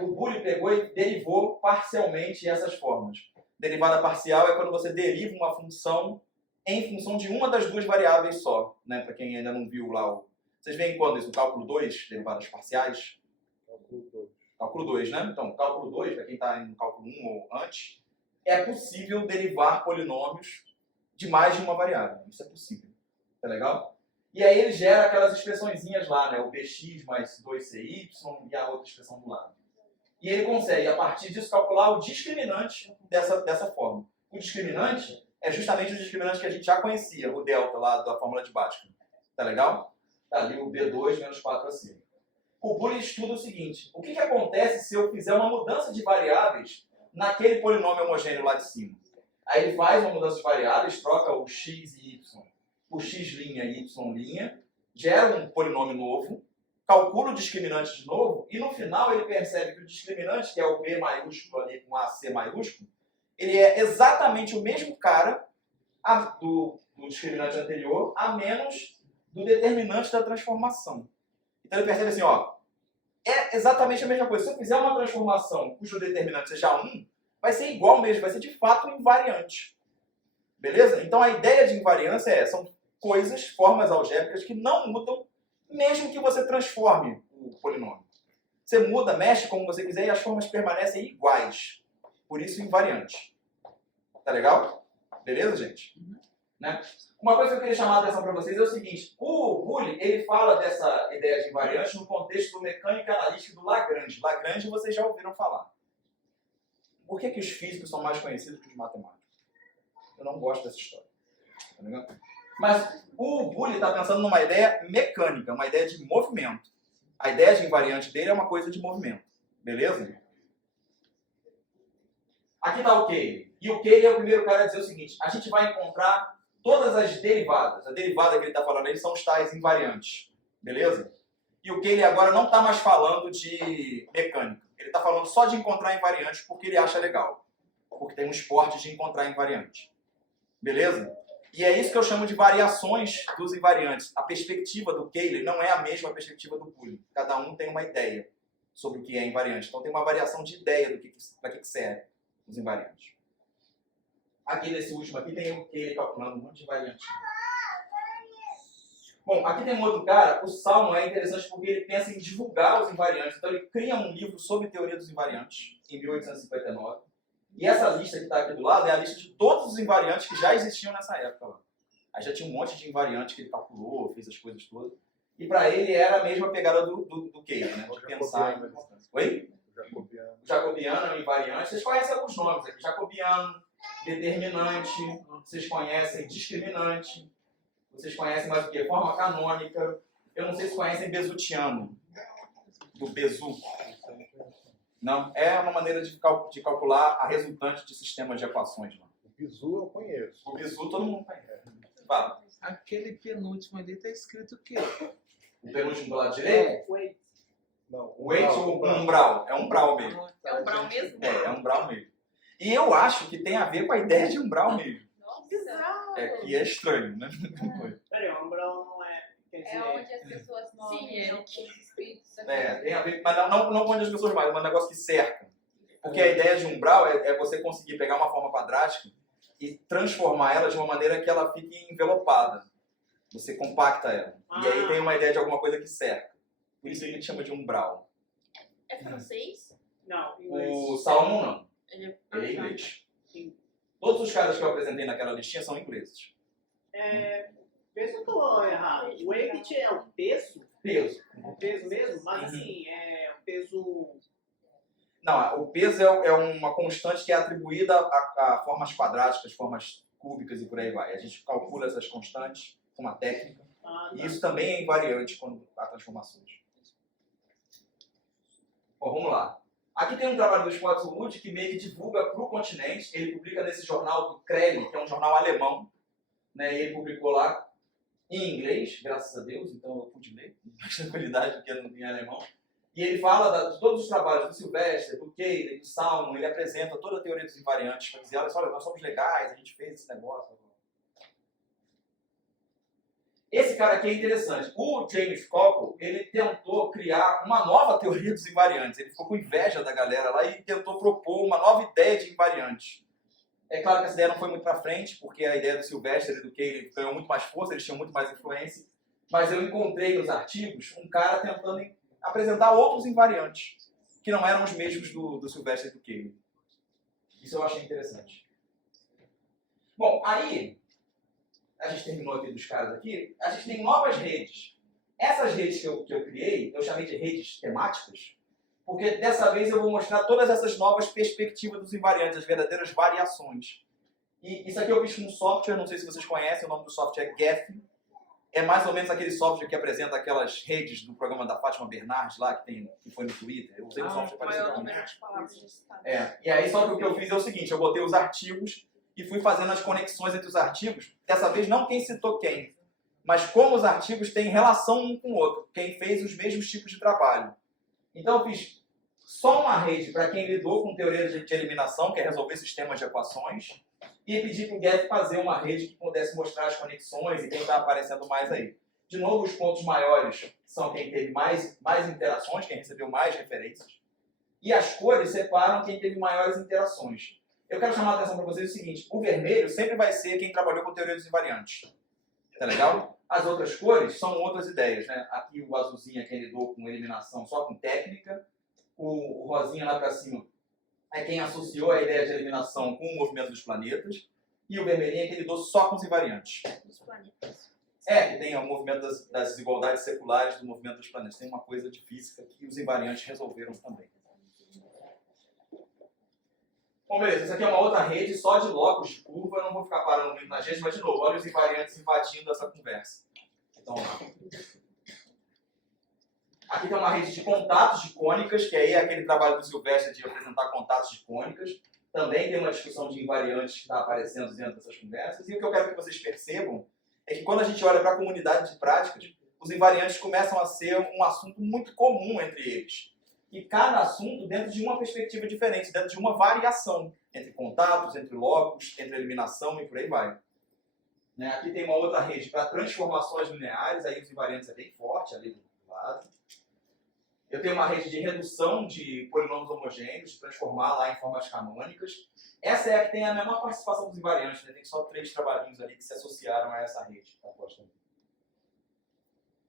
O Bully pegou e derivou parcialmente essas formas. Derivada parcial é quando você deriva uma função em função de uma das duas variáveis só. Né? Para quem ainda não viu lá. Vocês veem quando isso? O cálculo 2, derivadas parciais? Cálculo 2. Cálculo 2, né? Então, cálculo 2, para quem está no cálculo 1 ou antes, é possível derivar polinômios de mais de uma variável. Isso é possível. Tá legal? E aí ele gera aquelas expressõezinhas lá, né? O bx mais 2cy e a outra expressão do lado. E ele consegue, a partir disso, calcular o discriminante dessa forma. O discriminante é justamente o discriminante que a gente já conhecia, o delta lá da fórmula de Bhaskara. Tá legal? Tá ali o B2 menos 4ac. O Bully estuda o seguinte: o que acontece se eu fizer uma mudança de variáveis naquele polinômio homogêneo lá de cima? Aí ele faz uma mudança de variáveis, troca o x e y por x' e y', gera um polinômio novo, calcula o discriminante de novo, e no final ele percebe que o discriminante, que é o B maiúsculo ali com AC maiúsculo, ele é exatamente o mesmo cara do discriminante anterior, a menos do determinante da transformação. Então ele percebe assim, ó, é exatamente a mesma coisa. Se eu fizer uma transformação cujo determinante seja 1, vai ser igual mesmo, vai ser de fato invariante. Beleza? Então a ideia de invariância são coisas, formas algébricas que não mudam, mesmo que você transforme o polinômio. Você muda, mexe como você quiser e as formas permanecem iguais. Por isso invariante. Tá legal? Beleza, gente? Né? Uma coisa que eu queria chamar a atenção para vocês é o seguinte: o Bully, ele fala dessa ideia de invariante no contexto do mecânica analítica do Lagrange. Lagrange vocês já ouviram falar. Por que os físicos são mais conhecidos que os matemáticos? Eu não gosto dessa história. Tá ligado? Mas o Bully está pensando numa ideia mecânica, uma ideia de movimento. A ideia de invariante dele é uma coisa de movimento. Beleza? Aqui está o Cayley. E o Cayley é o primeiro cara a dizer o seguinte: a gente vai encontrar todas as derivadas. A derivada que ele está falando aí são os tais invariantes. Beleza? E o Cayley agora não está mais falando de mecânica. Ele está falando só de encontrar invariantes porque ele acha legal. Porque tem um esporte de encontrar invariante. Beleza? E é isso que eu chamo de variações dos invariantes. A perspectiva do Cayley não é a mesma perspectiva do Bully. Cada um tem uma ideia sobre o que é invariante. Então tem uma variação de ideia do para que serve os invariantes. Aqui nesse último aqui tem o Cayley calculando um monte de variantes. Bom, aqui tem um outro cara, o Salmon é interessante porque ele pensa em divulgar os invariantes. Então ele cria um livro sobre teoria dos invariantes, em 1859. E essa lista que está aqui do lado é a lista de todos os invariantes que já existiam nessa época lá. Aí já tinha um monte de invariantes que ele calculou, fez as coisas todas. E para ele era a mesma pegada do Cayley, né? De pensar em... Oi? O jacobiano é um invariante. Vocês conhecem alguns nomes aqui. Jacobiano, determinante, vocês conhecem discriminante, vocês conhecem mais o que? Forma canônica. Eu não sei se conhecem Besutiano, do Besu. Não, é uma maneira de calcular a resultante de sistemas de equações. Não. O Bizu eu conheço. O Bizu todo mundo conhece. Fala. Aquele penúltimo ali está escrito o quê? O penúltimo do lado direito? Não, o weight ou um umbral? É um umbral mesmo. É um umbral mesmo? É um umbral mesmo. E eu acho que tem a ver com a ideia de umbral mesmo. Nossa, bizarro. Que é estranho, né? Peraí, o umbral não é... Quer dizer, É onde as pessoas morrem, os espíritos. Tem a ver, mas não onde as pessoas mais, mas um negócio que cerca. Porque a ideia de umbral é você conseguir pegar uma forma quadrática e transformar ela de uma maneira que ela fique envelopada. Você compacta ela. E aí tem uma ideia de alguma coisa que cerca. Por isso que a gente chama de umbral. É francês? não, inglês. O Salmon não. Ele Ele é inglês. Sim. Todos os caras que eu apresentei naquela listinha são ingleses. Vê se eu tô errado. O weight é o peso? Peso. O peso mesmo? Mas assim, é o peso... Não, o peso é uma constante que é atribuída a formas quadráticas, formas cúbicas e por aí vai. A gente calcula essas constantes com uma técnica. E isso também é invariante quando há transformações. Bom, vamos lá. Aqui tem um trabalho do Spottswood que meio que divulga para o continente. Ele publica nesse jornal do Crelli, que é um jornal alemão, né? E ele publicou lá em inglês, graças a Deus, então eu pude ler com mais tranquilidade do que em alemão. E ele fala de todos os trabalhos do Sylvester, do Cayley, do Salmon. Ele apresenta toda a teoria dos invariantes para dizer, olha, nós somos legais, a gente fez esse negócio. Esse cara aqui é interessante. O James Cockle, ele tentou criar uma nova teoria dos invariantes. Ele ficou com inveja da galera lá e tentou propor uma nova ideia de invariante. É claro que essa ideia não foi muito para frente, porque a ideia do Sylvester e do Cayley ganhou muito mais força, eles tinham muito mais influência. Mas eu encontrei nos artigos um cara tentando apresentar outros invariantes, que não eram os mesmos do Sylvester e do Cayley. Isso eu achei interessante. Bom, aí... a gente terminou aqui dos caras aqui, a gente tem novas redes. Essas redes que eu criei, eu chamei de redes temáticas, porque dessa vez eu vou mostrar todas essas novas perspectivas dos invariantes, as verdadeiras variações. E isso aqui eu fiz com um software, não sei se vocês conhecem, o nome do software é Gephi. É mais ou menos aquele software que apresenta aquelas redes do programa da Fátima Bernardes lá, que foi no Twitter. Eu usei um software parecido com isso. E aí só que o que eu fiz é o seguinte, eu botei os artigos e fui fazendo as conexões entre os artigos. Dessa vez não quem citou quem, mas como os artigos têm relação um com o outro, quem fez os mesmos tipos de trabalho. Então eu fiz só uma rede para quem lidou com teoria de eliminação, que é resolver sistemas de equações, e pedi para o Gephi fazer uma rede que pudesse mostrar as conexões e quem está aparecendo mais aí. De novo, os pontos maiores são quem teve mais interações, quem recebeu mais referências. E as cores separam quem teve maiores interações. Eu quero chamar a atenção para vocês o seguinte, o vermelho sempre vai ser quem trabalhou com teoria dos invariantes. Tá legal? As outras cores são outras ideias, né? Aqui o azulzinho é quem lidou com eliminação só com técnica. O rosinha lá para cima é quem associou a ideia de eliminação com o movimento dos planetas. E o vermelhinho é quem lidou só com os invariantes. Os planetas. Que tem o movimento das desigualdades seculares do movimento dos planetas. Tem uma coisa de física que os invariantes resolveram também. Bom, beleza, isso aqui é uma outra rede só de locos de curva, eu não vou ficar parando muito na gente, mas de novo, olha os invariantes invadindo essa conversa. Então, aqui tem uma rede de contatos de cônicas, que aí é aquele trabalho do Sylvester de apresentar contatos de cônicas. Também tem uma discussão de invariantes que está aparecendo dentro dessas conversas. E o que eu quero que vocês percebam é que quando a gente olha para a comunidade de práticas, os invariantes começam a ser um assunto muito comum entre eles. E cada assunto dentro de uma perspectiva diferente, dentro de uma variação entre contatos, entre locos, entre eliminação e por aí vai. Né? Aqui tem uma outra rede para transformações lineares, aí os invariantes é bem forte ali do lado. Eu tenho uma rede de redução de polinômios homogêneos, de transformar lá em formas canônicas. Essa é a que tem a menor participação dos invariantes, né? Tem só 3 trabalhinhos ali que se associaram a essa rede.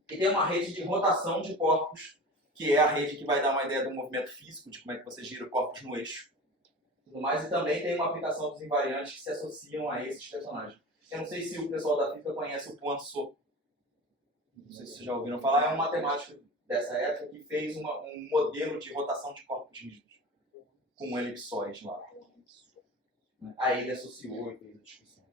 E tem uma rede de rotação de corpos, que é a rede que vai dar uma ideia do movimento físico, de como é que você gira corpos no eixo. Tudo mais. E também tem uma aplicação dos invariantes que se associam a esses personagens. Eu não sei se o pessoal da física conhece o Poinsot. Não sei se vocês já ouviram falar. É um matemático dessa época que fez um modelo de rotação de corpos rígidos, com um elipsóide lá. Aí ele associou e fez a discussão.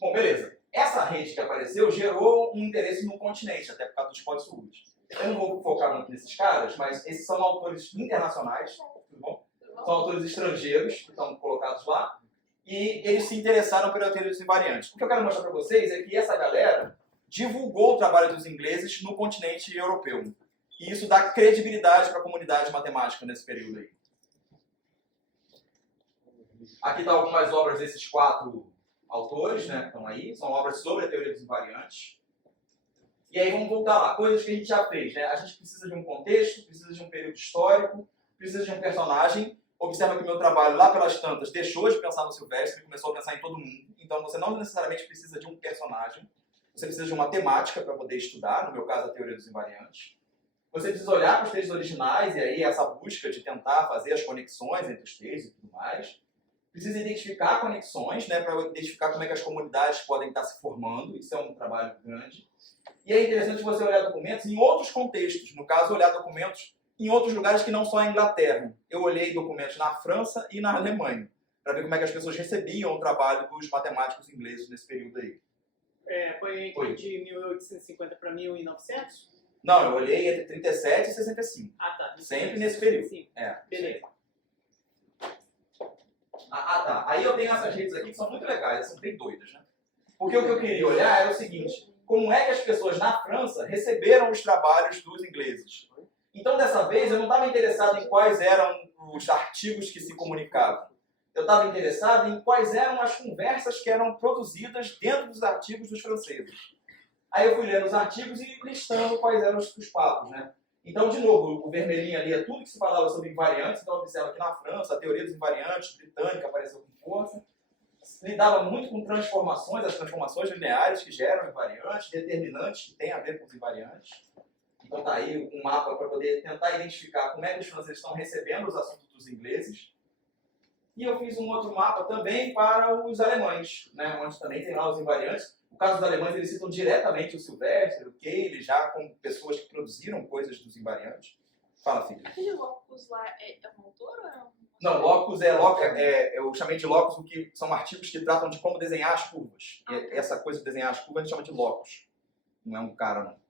Bom, beleza. Essa rede que apareceu gerou um interesse no continente, até por causa dos Spottswood. Eu não vou focar muito nesses caras, mas esses são autores internacionais, tudo bom? São autores estrangeiros que estão colocados lá, e eles se interessaram pela teoria dos invariantes. O que eu quero mostrar para vocês é que essa galera divulgou o trabalho dos ingleses no continente europeu. E isso dá credibilidade para a comunidade matemática nesse período aí. Aqui estão algumas obras desses 4 autores, né, que estão aí. São obras sobre a teoria dos invariantes. E aí vamos voltar lá, coisas que a gente já fez, né? A gente precisa de um contexto, precisa de um período histórico, precisa de um personagem. Observa que o meu trabalho lá pelas tantas deixou de pensar no Sylvester e começou a pensar em todo mundo. Então você não necessariamente precisa de um personagem, você precisa de uma temática para poder estudar, no meu caso a teoria dos invariantes. Você precisa olhar para os textos originais e aí essa busca de tentar fazer as conexões entre os textos e tudo mais. Precisa identificar conexões, né, para identificar como é que as comunidades podem estar se formando. Isso é um trabalho grande. E é interessante você olhar documentos em outros contextos. No caso, olhar documentos em outros lugares que não só a Inglaterra. Eu olhei documentos na França e na Alemanha, para ver como é que as pessoas recebiam o trabalho dos matemáticos ingleses nesse período aí. Foi de 1850 para 1900? Não, eu olhei entre 37 e 65. Ah, tá. Sempre nesse período. Sim. É. Beleza. Tá. Aí eu tenho essas redes aqui que são muito legais, são bem doidas, né? Porque o que eu queria olhar era o seguinte: como é que as pessoas na França receberam os trabalhos dos ingleses? Então, dessa vez, eu não estava interessado em quais eram os artigos que se comunicavam. Eu estava interessado em quais eram as conversas que eram produzidas dentro dos artigos dos franceses. Aí eu fui lendo os artigos e listando quais eram os papos, né? Então, de novo, o vermelhinho ali é tudo que se falava sobre invariantes. Então, observa que na França, a teoria dos invariantes britânica apareceu com força. Lidava muito com transformações, as transformações lineares que geram invariantes, determinantes que têm a ver com os invariantes. Então, está aí um mapa para poder tentar identificar como é que os franceses estão recebendo os assuntos dos ingleses. E eu fiz um outro mapa também para os alemães, né, onde também tem lá os invariantes. No caso dos alemães, eles citam diretamente o Silvestre, o Cayley, já com pessoas que produziram coisas dos invariantes. Fala, filha. Aquele Locus lá é um autor ou é um... Não, Locus eu chamei de Locus o que são artigos que tratam de como desenhar as curvas. E essa coisa de desenhar as curvas a gente chama de Locus. Não é um cara, não.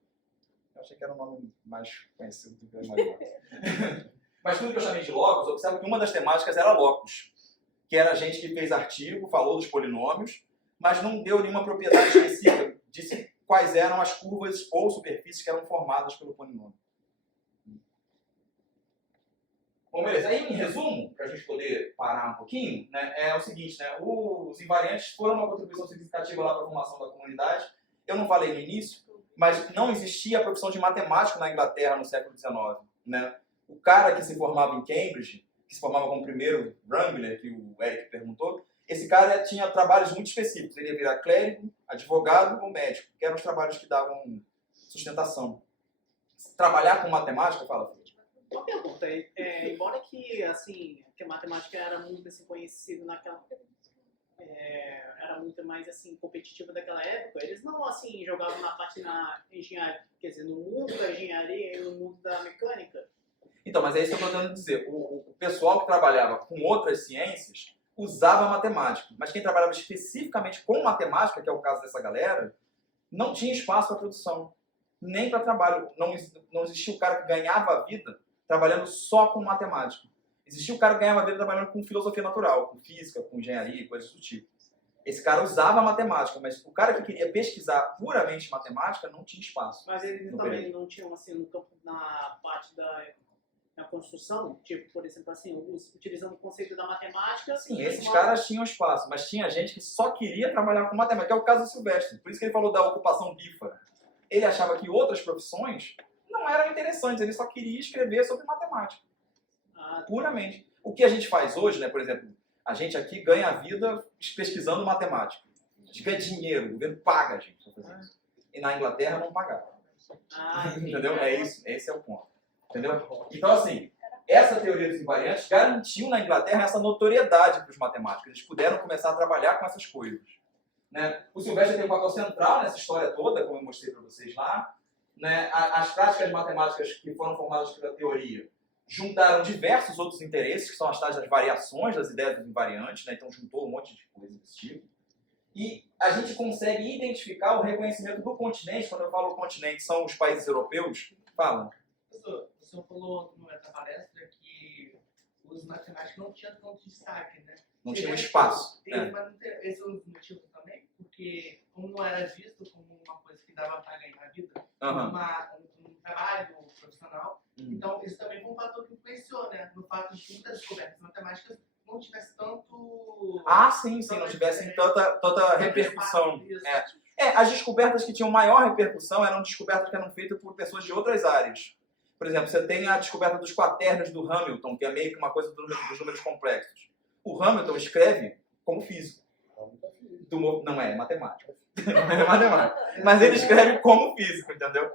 Eu achei que era um nome mais conhecido do que o mais Mas tudo que eu chamei de Locus, observa que uma das temáticas era Locus, que era gente que fez artigo, falou dos polinômios, mas não deu nenhuma propriedade específica, disse quais eram as curvas ou superfícies que eram formadas pelo polinômio. Bom, beleza. Aí, em resumo, para a gente poder parar um pouquinho, né, é o seguinte, né, os invariantes foram uma contribuição significativa lá para a formação da comunidade. Eu não falei no início, mas não existia a profissão de matemático na Inglaterra no século XIX. Né? O cara que se formava em Cambridge, que se formava como primeiro Wrangler, que o Eric perguntou, esse cara tinha trabalhos muito específicos. Ele ia virar clérigo, advogado ou médico, que eram os trabalhos que davam sustentação. Trabalhar com matemática, fala, filho. Uma pergunta, embora que, assim, que a matemática era muito assim, conhecida naquela... era muito mais assim, competitiva daquela época, eles não assim, jogavam na parte na engenharia, quer dizer, no mundo da engenharia e no mundo da mecânica. Então, mas é isso que eu estou tentando dizer. O pessoal que trabalhava com outras ciências usava matemática, mas quem trabalhava especificamente com matemática, que é o caso dessa galera, não tinha espaço para produção, nem para trabalho. Não existia o cara que ganhava a vida trabalhando só com matemática. Existia o cara que ganhava a vida trabalhando com filosofia natural, com física, com engenharia, coisas do tipo. Esse cara usava matemática, mas o cara que queria pesquisar puramente matemática não tinha espaço. Mas eles também não tinham, assim, no campo, na parte da construção, tipo, por exemplo, assim, utilizando o conceito da matemática... Sim, esses caras tinham espaço, mas tinha gente que só queria trabalhar com matemática, que é o caso do Silvestre. Por isso que ele falou da ocupação bífara. Ele achava que outras profissões não eram interessantes, ele só queria escrever sobre matemática. Puramente. O que a gente faz hoje, né, por exemplo, a gente aqui ganha a vida pesquisando matemática. A gente ganha dinheiro, o governo paga a gente para fazer isso. E na Inglaterra não pagava. Entendeu? É isso, esse é o ponto. Entendeu? Então, assim, essa teoria dos invariantes garantiu na Inglaterra essa notoriedade para os matemáticos. Eles puderam começar a trabalhar com essas coisas. Né? O Silvestre tem um papel central nessa história toda, como eu mostrei para vocês lá. Né? As práticas matemáticas que foram formadas pela teoria juntaram diversos outros interesses, que são as tais das variações das ideias dos invariantes, né? Então juntou um monte de coisa desse tipo. E a gente consegue identificar o reconhecimento do continente. Quando eu falo continente, são os países europeus. Fala. Professor, o senhor falou nessa palestra que os matemáticos não tinham tanto destaque, né? Não tinha espaço. Mas esse é o motivo também, porque como não era visto como uma coisa que dava para ganhar a vida, um trabalho profissional, então isso também foi um fator que influenciou, né? No fato de que muitas descobertas matemáticas não tivessem tanto... Sim, não tivessem tanta repercussão. As descobertas que tinham maior repercussão eram descobertas que eram feitas por pessoas de outras áreas. Por exemplo, você tem a descoberta dos quaternos do Hamilton, que é meio que uma coisa dos números complexos. O Hamilton escreve como físico. Não é matemática. Não é matemática. Mas ele escreve como físico, entendeu?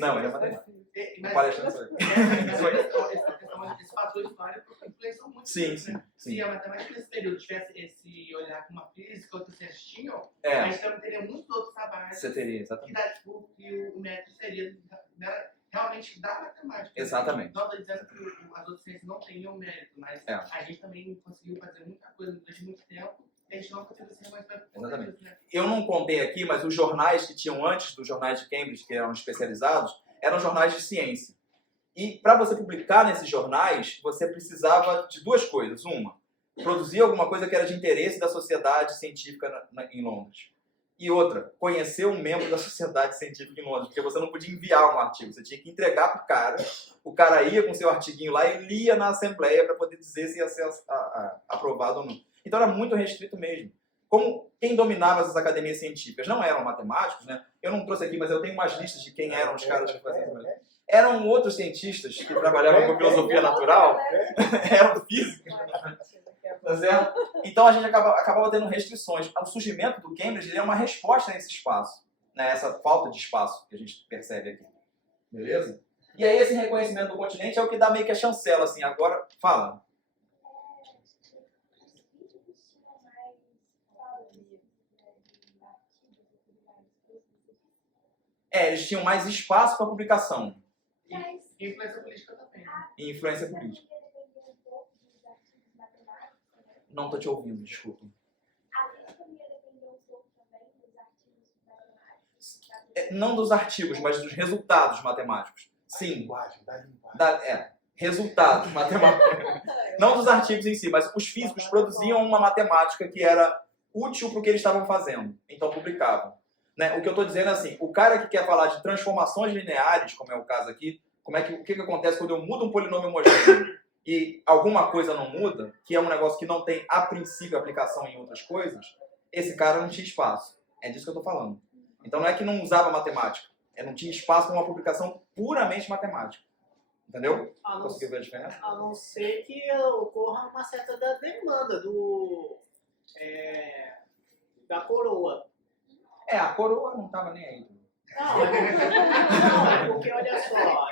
Não, ele é matemático. Não palestrando sobre Esse fator histórico influenciou muito. Sim. Se a matemática nesse período tivesse esse olhar com uma física, outros ciências tinham, a gente também teria muitos outros trabalhos. Você teria, exatamente. Que o método seria realmente da matemática. Exatamente. Não estou dizendo que as outras ciências não teriam mérito, mas a gente também conseguiu fazer muita coisa durante muito tempo. A gente não conseguiu ser mais exatamente. Né? Eu não contei aqui, mas os jornais que tinham antes dos jornais de Cambridge, que eram especializados, eram jornais de ciência. E para você publicar nesses jornais, você precisava de duas coisas. Uma, produzir alguma coisa que era de interesse da sociedade científica em Londres. E outra, conhecer um membro da sociedade científica em Londres, porque você não podia enviar um artigo, você tinha que entregar para o cara ia com seu artiguinho lá e lia na assembleia para poder dizer se ia ser aprovado ou não. Então era muito restrito mesmo. Como quem dominava essas academias científicas não eram matemáticos, né? Eu não trouxe aqui, mas eu tenho umas listas de quem eram os caras que faziam isso. Eram outros cientistas que trabalhavam com filosofia natural, eram físicos. Tá certo? Então a gente acabava tendo restrições. O surgimento do Cambridge ele é uma resposta a esse espaço, né? Essa falta de espaço que a gente percebe aqui. Beleza? E aí esse reconhecimento do continente é o que dá meio que a chancela, assim. Agora, fala. Eles tinham mais espaço para publicação. E influência política também. Né? E influência política. Não estou te ouvindo, desculpa. Não dos artigos, mas dos resultados matemáticos. Sim. Resultados matemáticos. Não dos artigos em si, mas os físicos produziam uma matemática que era útil para o que eles estavam fazendo. Então publicavam. Né? O que eu estou dizendo é assim, o cara que quer falar de transformações lineares, como é o caso aqui, o que acontece quando eu mudo um polinômio homogêneo e alguma coisa não muda, que é um negócio que não tem, a princípio, aplicação em outras coisas, esse cara não tinha espaço. É disso que eu estou falando. Então não é que não usava matemática, não tinha espaço para uma publicação puramente matemática. Entendeu? Conseguiu ver a diferença? A não ser que ocorra uma certa demanda da coroa. A coroa não estava nem aí. Não, porque olha só,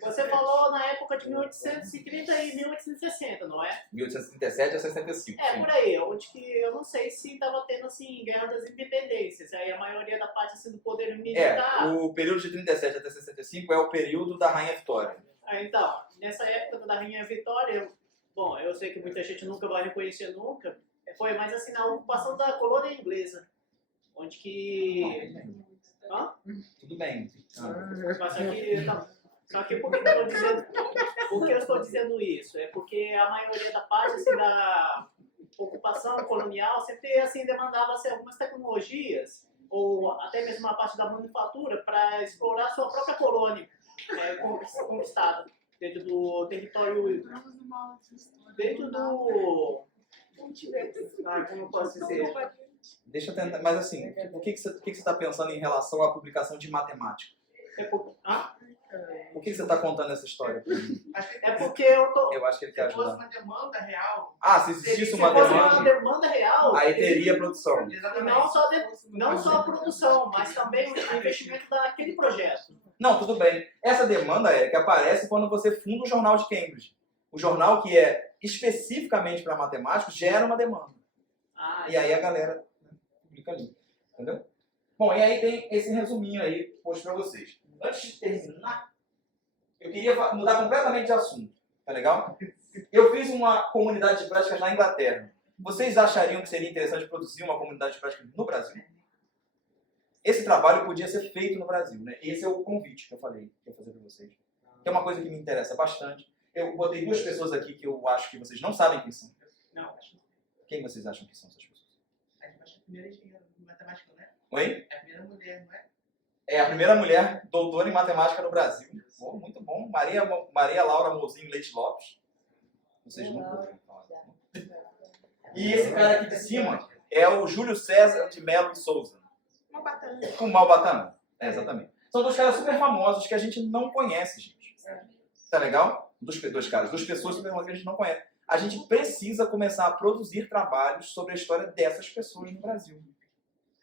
você falou na época de 1830 e 1860, não é? 1837 a 65. Por aí, onde que eu não sei se estava tendo assim, guerra das independências, aí a maioria da parte assim, do poder militar. O período de 37 até 65 é o período da Rainha Vitória. Então, nessa época da Rainha Vitória, bom, eu sei que muita gente nunca vai reconhecer nunca, foi mais assim na ocupação da colônia inglesa, onde que... Tudo bem. Só que por que eu estou dizendo isso? É porque a maioria da parte assim, da ocupação colonial sempre assim, demandava assim, algumas tecnologias, ou até mesmo a parte da manufatura, para explorar sua própria colônia conquistada dentro do território. Dentro do. Como eu posso dizer? Deixa eu tentar. Mas assim, o que você está pensando em relação à publicação de matemática? Por que você está contando essa história? É porque eu tô... Eu acho que ele quer ajudar. Se fosse uma demanda real... Se existisse uma demanda real... Aí teria produção. Não só a produção, mas também o investimento daquele projeto. Não, tudo bem. Essa demanda, Eric, aparece quando você funda o jornal de Cambridge. O jornal que é especificamente para matemáticos gera uma demanda. E aí a galera publica ali. Entendeu? Bom, e aí tem esse resuminho aí posto para vocês. Antes de terminar, eu queria mudar completamente de assunto. Tá legal? Eu fiz uma comunidade de práticas na Inglaterra. Vocês achariam que seria interessante produzir uma comunidade de práticas no Brasil? Esse trabalho podia ser feito no Brasil, né? Esse é o convite que eu falei que eu ia fazer para vocês. Que é uma coisa que me interessa bastante. Eu botei duas pessoas aqui que eu acho que vocês não sabem quem são. Não, acho que Quem vocês acham que são essas pessoas? acho que a primeira engenheira de matemática, né? Oi? É a primeira mulher, não é? É a primeira mulher doutora em matemática no Brasil. Bom, muito bom. Maria Laura Mouzinho Leite Lopes. Vocês nunca ouviram falar. E esse cara aqui de cima é o Júlio César de Mello de Souza. O Malbatã. Exatamente. São dois caras super famosos que a gente não conhece, gente. Tá legal? Duas pessoas super famosas que a gente não conhece. A gente precisa começar a produzir trabalhos sobre a história dessas pessoas no Brasil.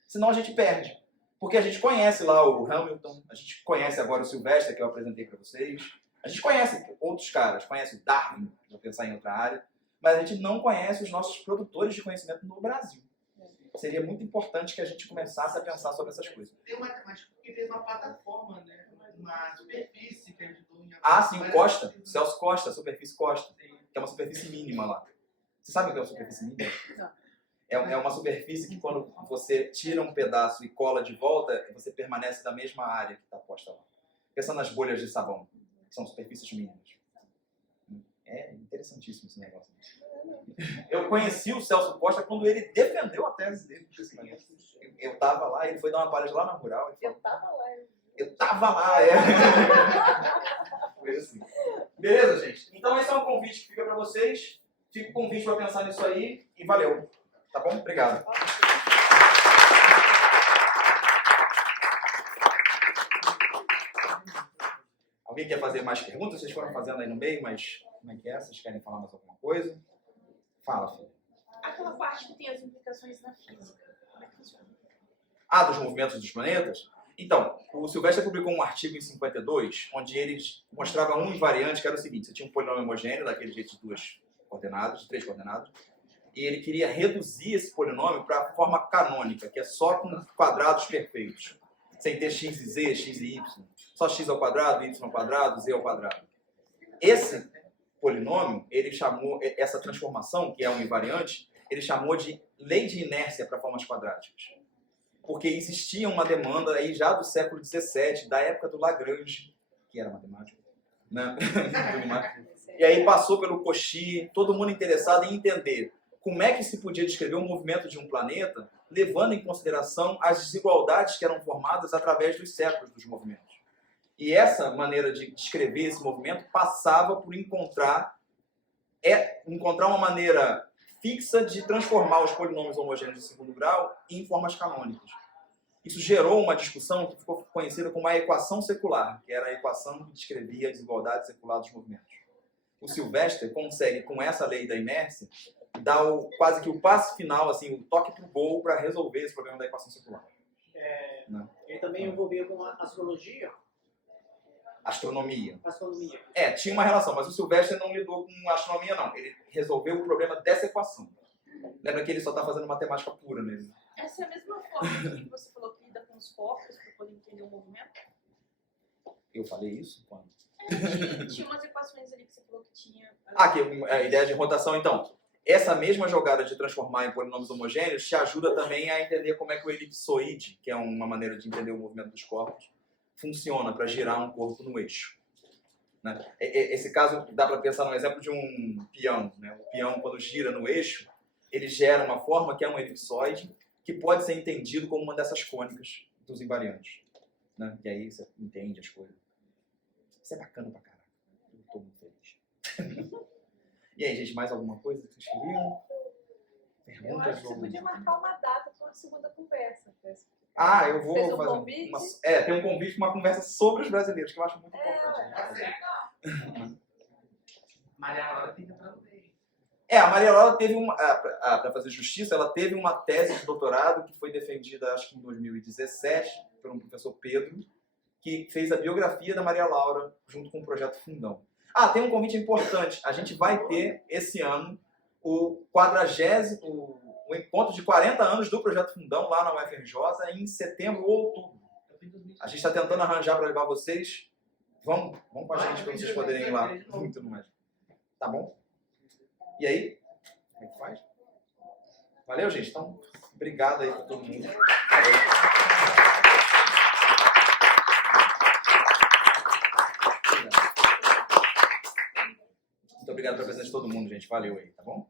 Senão a gente perde. Porque a gente conhece lá o Hamilton, a gente conhece agora o Sylvester, que eu apresentei para vocês. A gente conhece outros caras, conhece o Darwin, para pensar em outra área. Mas a gente não conhece os nossos produtores de conhecimento no Brasil. Seria muito importante que a gente começasse a pensar sobre essas coisas. Tem um matemático que fez uma plataforma, né? Uma superfície que ajudou em... Sim, o Costa. O Celso Costa, a superfície Costa. Que é uma superfície mínima lá. Você sabe o que é uma superfície mínima? Não. É uma superfície que quando você tira um pedaço e cola de volta, você permanece da mesma área que está posta lá. Pensando nas bolhas de sabão, que são superfícies mínimas. É interessantíssimo esse negócio. Eu conheci o Celso Costa quando ele defendeu a tese dele. Eu estava lá, ele foi dar uma palestra lá na Rural. Ele falou, eu tava lá, é. Foi assim. Beleza, gente? Então esse é um convite que fica para vocês. Fica o convite para pensar nisso aí e valeu. Tá bom? Obrigado. Alguém quer fazer mais perguntas? Vocês foram fazendo aí no meio, mas como é que é? Vocês querem falar mais alguma coisa? Fala, filho. Aquela parte que tem as implicações na física, como é que funciona? Ah, dos movimentos dos planetas? Então, o Silvestre publicou um artigo em 52, onde ele mostrava um invariante que era o seguinte: você tinha um polinômio homogêneo, daquele jeito de 2 coordenadas, de 3 coordenadas, e ele queria reduzir esse polinômio para a forma canônica, que é só com quadrados perfeitos, sem ter x e z, x e y, só x ao quadrado, y ao quadrado, z ao quadrado. Esse polinômio, ele chamou, essa transformação, que é um invariante, ele chamou de lei de inércia para formas quadráticas. Porque existia uma demanda aí já do século XVII, da época do Lagrange, que era matemático, né? E aí passou pelo Cauchy, todo mundo interessado em entender como é que se podia descrever o movimento de um planeta, levando em consideração as desigualdades que eram formadas através dos séculos dos movimentos. E essa maneira de descrever esse movimento passava por encontrar uma maneira fixa de transformar os polinômios homogêneos de segundo grau em formas canônicas. Isso gerou uma discussão que ficou conhecida como a equação secular, que era a equação que descrevia a desigualdade secular dos movimentos. O Silvestre consegue, com essa lei da inércia, dar quase que o passo final, assim, o toque pro gol para resolver esse problema da equação secular. Ele também envolveu com a astrologia. Astronomia. Astronomia. Tinha uma relação, mas o Silvestre não lidou com astronomia, não. Ele resolveu o problema dessa equação. Lembra que ele só está fazendo matemática pura mesmo. Essa é a mesma forma que você falou que lida com os corpos para poder entender o movimento? Eu falei isso? Quando? Tinha umas equações ali que você falou que tinha... Que a ideia de rotação, então. Essa mesma jogada de transformar em polinômios homogêneos te ajuda também a entender como é que o elipsoide, que é uma maneira de entender o movimento dos corpos, funciona para girar um corpo no eixo. Né? Esse caso dá para pensar no exemplo de um peão. Né? O peão, quando gira no eixo, ele gera uma forma que é um elipsoide, que pode ser entendido como uma dessas cônicas dos invariantes. Né? E aí você entende as coisas. Isso é bacana pra caralho. Eu estou muito feliz. E aí, gente, mais alguma coisa que vocês queriam? Perguntas? Eu acho que você podia marcar uma data para uma segunda conversa. Eu vou Fez um fazer convite? tem um convite para uma conversa sobre os brasileiros, que eu acho muito importante. Maria Laura tem que ver. A Maria Laura teve para fazer justiça, ela teve uma tese de doutorado que foi defendida, acho que em 2017, por um professor Pedro, que fez a biografia da Maria Laura junto com o Projeto Fundão. Tem um convite importante. A gente vai ter esse ano o encontro de 40 anos do Projeto Fundão lá na UFRJ em setembro ou outubro. A gente está tentando arranjar para levar vocês. Vamos com a gente para vocês poderem ir lá. Muito mais. Tá bom? E aí? Como é que faz? Valeu, gente. Então, obrigado aí para todo mundo. Muito obrigado pela presença de todo mundo, gente. Valeu aí, tá bom?